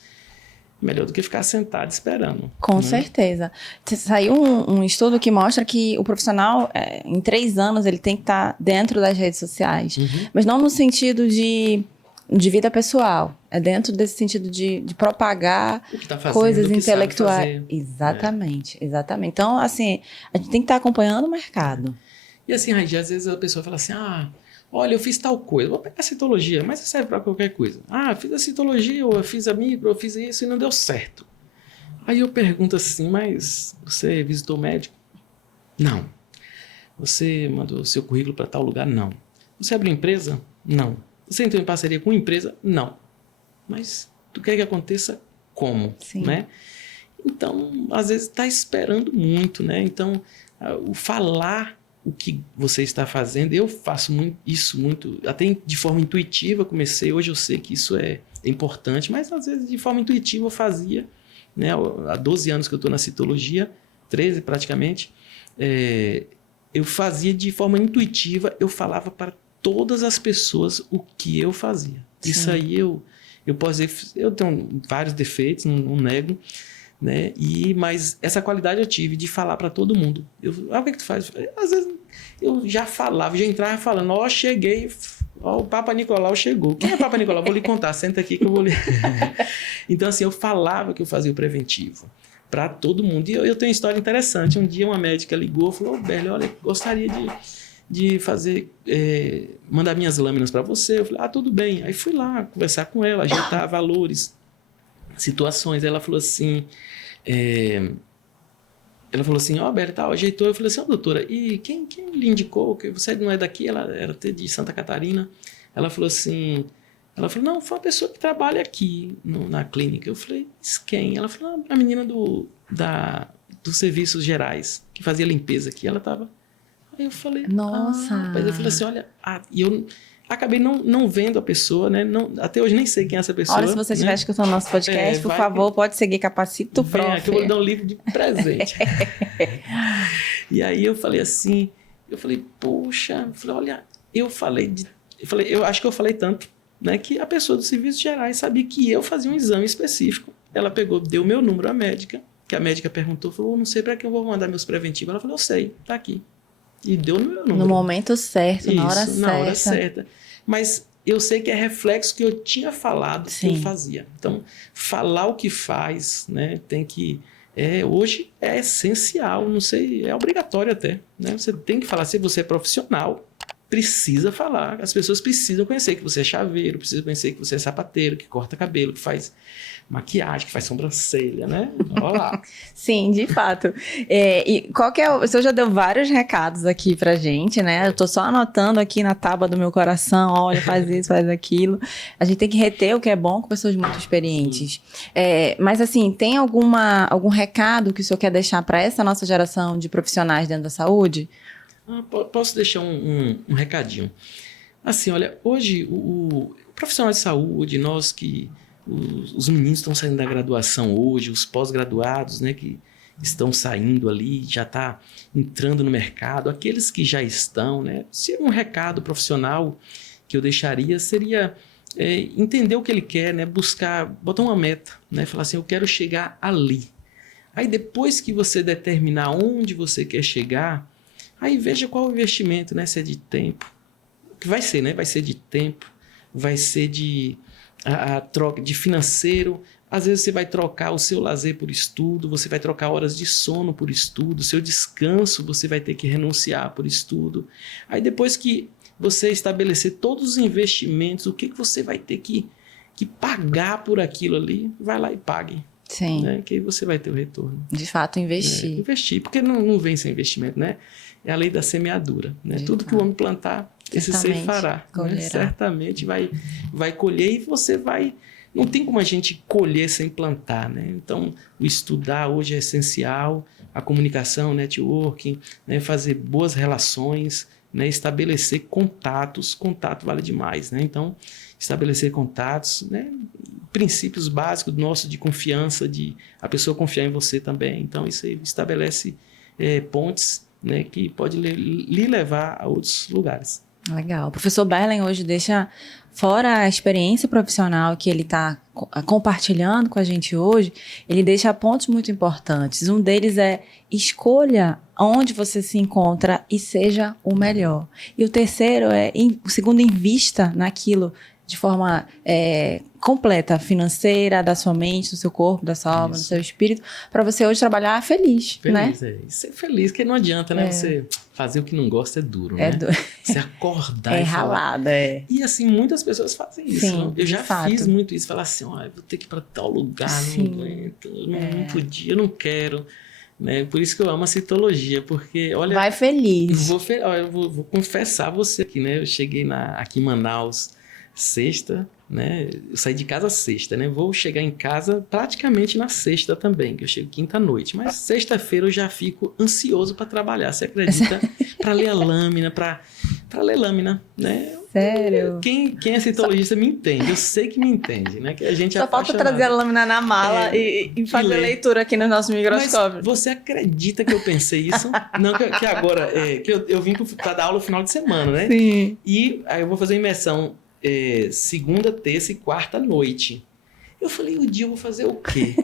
melhor do que ficar sentado esperando. Com certeza. Saiu um estudo que mostra que o profissional, em 3 anos, ele tem que estar dentro das redes sociais. Mas não no sentido de vida pessoal. É dentro desse sentido de propagar o que tá fazendo, coisas o que intelectuais. Exatamente. Então, assim, a gente tem que estar acompanhando o mercado. E assim, Raidi, às vezes a pessoa fala assim, olha, eu fiz tal coisa, vou pegar a citologia, mas serve para qualquer coisa. Eu fiz a citologia, ou eu fiz a micro, eu fiz isso e não deu certo. Aí eu pergunto assim, mas você visitou o médico? Não. Você mandou seu currículo para tal lugar? Não. Você abriu empresa? Não. Você entrou em parceria com uma empresa? Não. Mas tu quer que aconteça como? Né? Então, às vezes está esperando muito, né? Então, o falar o que você está fazendo, eu faço isso muito, até de forma intuitiva comecei, hoje eu sei que isso é importante, mas às vezes de forma intuitiva eu fazia, né? Há 12 anos que eu estou na citologia, 13 praticamente, eu fazia de forma intuitiva, eu falava para todas as pessoas o que eu fazia. Isso aí eu posso dizer, eu tenho vários defeitos, não nego, né? Mas essa qualidade eu tive de falar para todo mundo. O que tu faz? Às vezes eu já falava, já entrava falando, cheguei, o Papa Nicolau chegou. Quem é Papa Nicolau? Vou lhe contar, senta aqui que eu vou lhe... Então, assim, eu falava que eu fazia o preventivo para todo mundo. E eu tenho uma história interessante. Um dia uma médica ligou e falou, Berle, olha, gostaria de fazer, mandar minhas lâminas para você. Eu falei, tudo bem. Aí fui lá conversar com ela, ajeitar valores, situações. Ela falou assim, Berle, ajeitou. Eu falei assim, doutora, e quem lhe indicou? Que você não é daqui? Ela era até de Santa Catarina. Ela falou assim, não, foi uma pessoa que trabalha aqui na clínica. Eu falei, quem? Ela falou, a menina dos serviços gerais, que fazia limpeza aqui. Ela estava... Aí eu falei, nossa. Mas eu falei assim, olha, acabei não vendo a pessoa, né? Até hoje nem sei quem é essa pessoa. Olha, se você estiver escutando nosso podcast, por favor, pode seguir Capacito Prof. Aqui eu vou lhe dar um livro de presente. E aí eu falei assim, poxa, olha, eu acho que eu falei tanto, né? Que a pessoa dos serviços gerais sabia que eu fazia um exame específico. Ela pegou, deu meu número à médica, que a médica perguntou, falou, não sei para que eu vou mandar meus preventivos. Ela falou, eu sei, tá aqui. E deu no meu número. No momento certo, na hora certa. Na hora certa. Mas eu sei que é reflexo que eu tinha falado que eu fazia. Então, falar o que faz, né? Tem que... hoje é essencial, não sei, é obrigatório até. Né? Você tem que falar, se você é profissional, precisa falar. As pessoas precisam conhecer que você é chaveiro, precisam conhecer que você é sapateiro, que corta cabelo, que faz maquiagem, que faz sobrancelha, né? Olha lá. Sim, de fato. E qual que é o... Você já deu vários recados aqui pra gente, né? Eu tô só anotando aqui na tábua do meu coração, olha, faz isso, faz aquilo. A gente tem que reter o que é bom com pessoas muito experientes. Mas assim, tem algum recado que o senhor quer deixar para essa nossa geração de profissionais dentro da saúde? Posso deixar um recadinho. Assim, olha, hoje o profissional de saúde, nós que... Os meninos estão saindo da graduação hoje, os pós-graduados, né, que estão saindo ali, já está entrando no mercado, aqueles que já estão, né, se um recado profissional que eu deixaria seria entender o que ele quer, né, botar uma meta, né, falar assim, eu quero chegar ali. Aí depois que você determinar onde você quer chegar, aí veja qual o investimento, né, se é de tempo, que vai ser, né, vai ser de tempo, vai ser de... a troca de financeiro, às vezes você vai trocar o seu lazer por estudo, você vai trocar horas de sono por estudo, seu descanso você vai ter que renunciar por estudo. Aí depois que você estabelecer todos os investimentos, o que você vai ter que pagar por aquilo ali, vai lá e pague. Sim. Né? Que aí você vai ter o retorno. De fato, investir. Investir, porque não vem sem investimento, né? É a lei da semeadura. Né? Tudo que o homem plantar, esse ser fará. Né? Certamente vai colher e você vai... Não tem como a gente colher sem plantar, né? Então, o estudar hoje é essencial, a comunicação, networking, né? Fazer boas relações, né? Estabelecer contatos. Contato vale demais, né? Então, estabelecer contatos, né? Princípios básicos nossos de confiança, de a pessoa confiar em você também. Então, isso aí estabelece pontes, né? Que pode lhe levar a outros lugares. Legal. O professor Berlen hoje deixa fora a experiência profissional que ele está compartilhando com a gente hoje, ele deixa pontos muito importantes. Um deles é escolha onde você se encontra e seja o melhor. E o terceiro o segundo, invista naquilo de forma completa, financeira, da sua mente, do seu corpo, da sua alma, do seu espírito, para você hoje trabalhar feliz, né? Ser feliz, que não adianta, né? Você fazer o que não gosta é duro, né? Você acordar e ralada, falar. E assim, muitas pessoas fazem isso. Sim, eu já fato. fiz muito isso, falar assim, vou ter que ir para tal lugar, não aguento, não podia, não quero. Né? Por isso que eu amo a citologia, porque, olha... Vai feliz. Eu vou confessar a você aqui, né? Eu cheguei aqui em Manaus sexta, né? Eu saí de casa sexta, né? Vou chegar em casa praticamente na sexta também, que eu chego quinta-noite. Mas sexta-feira eu já fico ansioso para trabalhar, você acredita? Para ler a lâmina, para ler lâmina, né? Sério? Quem é citologista me entende, eu sei que me entende, né? Que a gente Só falta trazer a lâmina na mala e fazer leitura aqui no nosso microscópio. Mas você acredita que eu pensei isso? Não, que agora, que eu vim para dar aula no final de semana, né? Sim. E aí eu vou fazer imersão segunda, terça e quarta noite. Eu falei, o dia eu vou fazer o quê?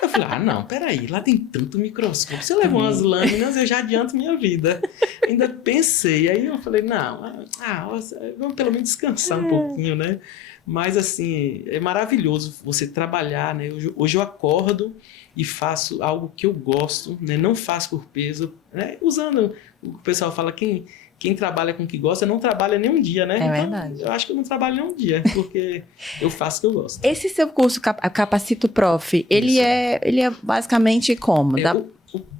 Eu falei, não, peraí, lá tem tanto microscópio. Se eu levar umas lâminas, eu já adianto minha vida. Ainda pensei. Aí eu falei, vamos pelo menos descansar um pouquinho, né? Mas assim, é maravilhoso você trabalhar, né? Hoje eu acordo e faço algo que eu gosto, né? Não faço por peso, né? Usando, o pessoal fala, quem trabalha com o que gosta não trabalha nem um dia, né? É verdade. Então, eu acho que eu não trabalho nem um dia, porque eu faço o que eu gosto. Esse seu curso, Capacito Prof, ele é basicamente como?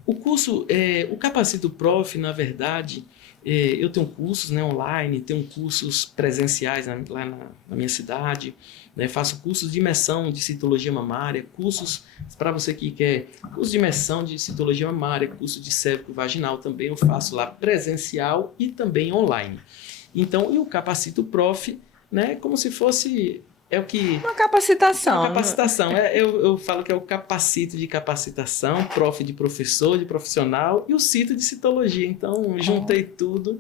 O curso, o Capacito Prof, na verdade, eu tenho cursos, né, online, tenho cursos presenciais lá na minha cidade, né, faço cursos de imersão de citologia mamária, cursos para você que quer, curso de imersão de citologia mamária, curso de cérvico vaginal também eu faço lá presencial e também online. Então, e o Capacito Prof, né, como se fosse... É o que... Uma capacitação. Uma capacitação. Eu falo que é o capacito de capacitação, prof de professor, de profissional, e o cito de citologia. Então, juntei tudo.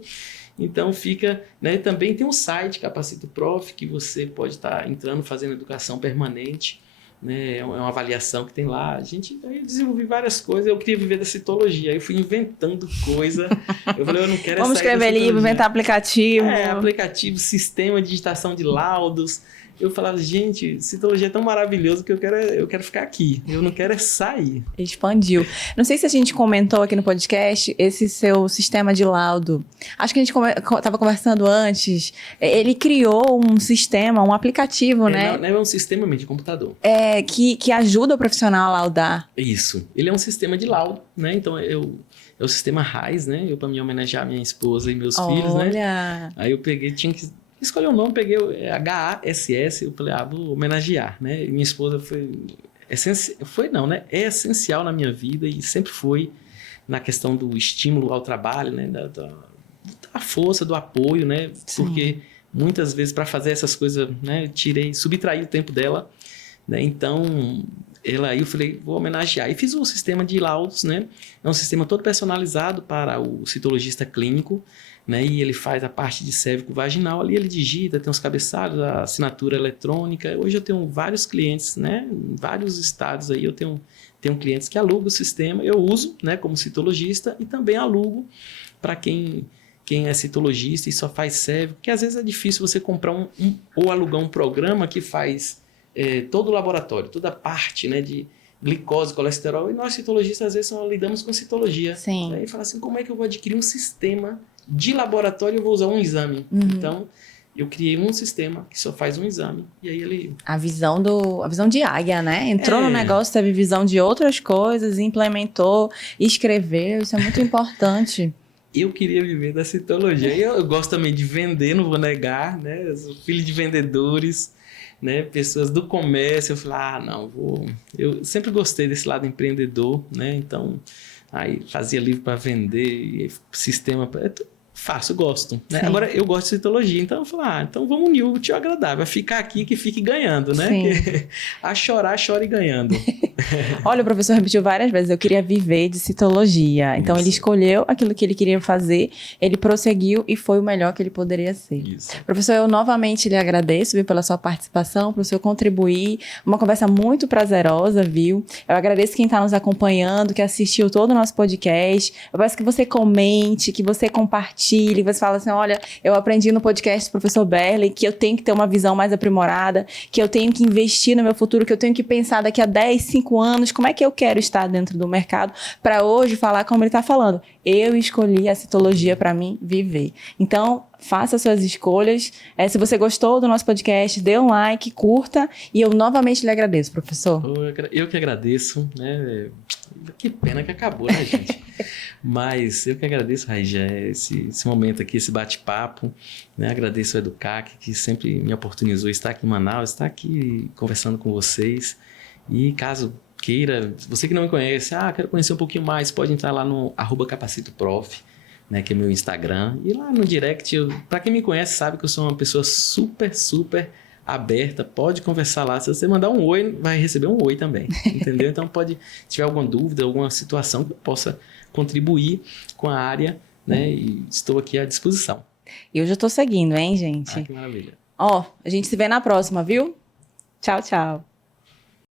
Então, fica... Né, também tem um site, Capacito Prof, que você pode estar entrando, fazendo educação permanente. Né, é uma avaliação que tem lá. Aí eu desenvolvi várias coisas. Eu queria viver da citologia. Aí eu fui inventando coisa. Eu falei, eu não quero Vamos escrever livro, inventar aplicativo. Aplicativo, sistema de digitação de laudos. Eu falava, gente, citologia é tão maravilhoso que eu quero ficar aqui. Eu não quero sair. Expandiu. Não sei se a gente comentou aqui no podcast esse seu sistema de laudo. Acho que a gente estava conversando antes. Ele criou um sistema, um aplicativo, né? Não é um sistema mesmo de computador. Que ajuda o profissional a laudar. Isso. Ele é um sistema de laudo, né? Então, é o sistema RAIS, né? Eu, para me homenagear minha esposa e meus filhos, né? Olha! Aí eu tinha que escolhi o nome, peguei HASS, eu falei, vou homenagear, né? E minha esposa é essencial na minha vida e sempre foi na questão do estímulo ao trabalho, né? Da força, do apoio, né? Sim. Porque muitas vezes para fazer essas coisas, né? Subtraí o tempo dela, né? Então, eu falei, vou homenagear. E fiz um sistema de laudos, né? É um sistema todo personalizado para o citologista clínico, né? E ele faz a parte de cérvico-vaginal, ali ele digita, tem os cabeçalhos, a assinatura eletrônica. Hoje eu tenho vários clientes, né? Em vários estados aí eu tenho clientes que alugam o sistema, eu uso, né, como citologista e também alugo para quem é citologista e só faz cérvico, porque às vezes é difícil você comprar ou alugar um programa que faz todo o laboratório, toda a parte, né, de glicose, colesterol, e nós citologistas às vezes só lidamos com citologia. Sim. Aí fala assim, como é que eu vou adquirir um sistema de laboratório e eu vou usar um exame? Então, eu criei um sistema que só faz um exame, e aí ele... A visão de águia, né? Entrou no negócio, teve visão de outras coisas, implementou, escreveu, isso é muito importante. Eu queria viver da citologia. E eu gosto também de vender, não vou negar, né? Eu sou filho de vendedores, né? Pessoas do comércio. Eu falei, eu sempre gostei desse lado empreendedor, né? Então, aí fazia livro para vender, sistema... Faço, gosto. Né? Agora, eu gosto de citologia, então eu falo, então vamos unir o útil ao agradável. Vai ficar aqui que fique ganhando, né? Que, a chorar, chore ganhando. Olha, o professor repetiu várias vezes, eu queria viver de citologia. Então, ele escolheu aquilo que ele queria fazer, ele prosseguiu e foi o melhor que ele poderia ser. Isso. Professor, eu novamente lhe agradeço, viu, pela sua participação, pelo seu contribuir. Uma conversa muito prazerosa, viu? Eu agradeço quem está nos acompanhando, que assistiu todo o nosso podcast. Eu peço que você comente, que você compartilhe, que você fala assim, olha, eu aprendi no podcast do professor Berley que eu tenho que ter uma visão mais aprimorada, que eu tenho que investir no meu futuro, que eu tenho que pensar daqui a 10, 5 anos, como é que eu quero estar dentro do mercado para hoje falar como ele está falando. Eu escolhi a citologia para mim viver. Então, faça suas escolhas. Se você gostou do nosso podcast, dê um like, curta, e eu novamente lhe agradeço, professor. Eu que agradeço, né? Que pena que acabou, né, gente? Mas eu que agradeço, Raija, esse momento aqui, esse bate-papo, né? Agradeço ao Educac, que sempre me oportunizou estar aqui em Manaus, estar aqui conversando com vocês. E caso queira, você que não me conhece, quero conhecer um pouquinho mais, pode entrar lá no @capacitoprof, né, que é meu Instagram. E lá no direct, para quem me conhece, sabe que eu sou uma pessoa super, super aberta, pode conversar lá. Se você mandar um oi, vai receber um oi também, entendeu? Então, se tiver alguma dúvida, alguma situação que eu possa contribuir com a área, né? E estou aqui à disposição. Eu já estou seguindo, hein, gente? Que maravilha. A gente se vê na próxima, viu? Tchau, tchau.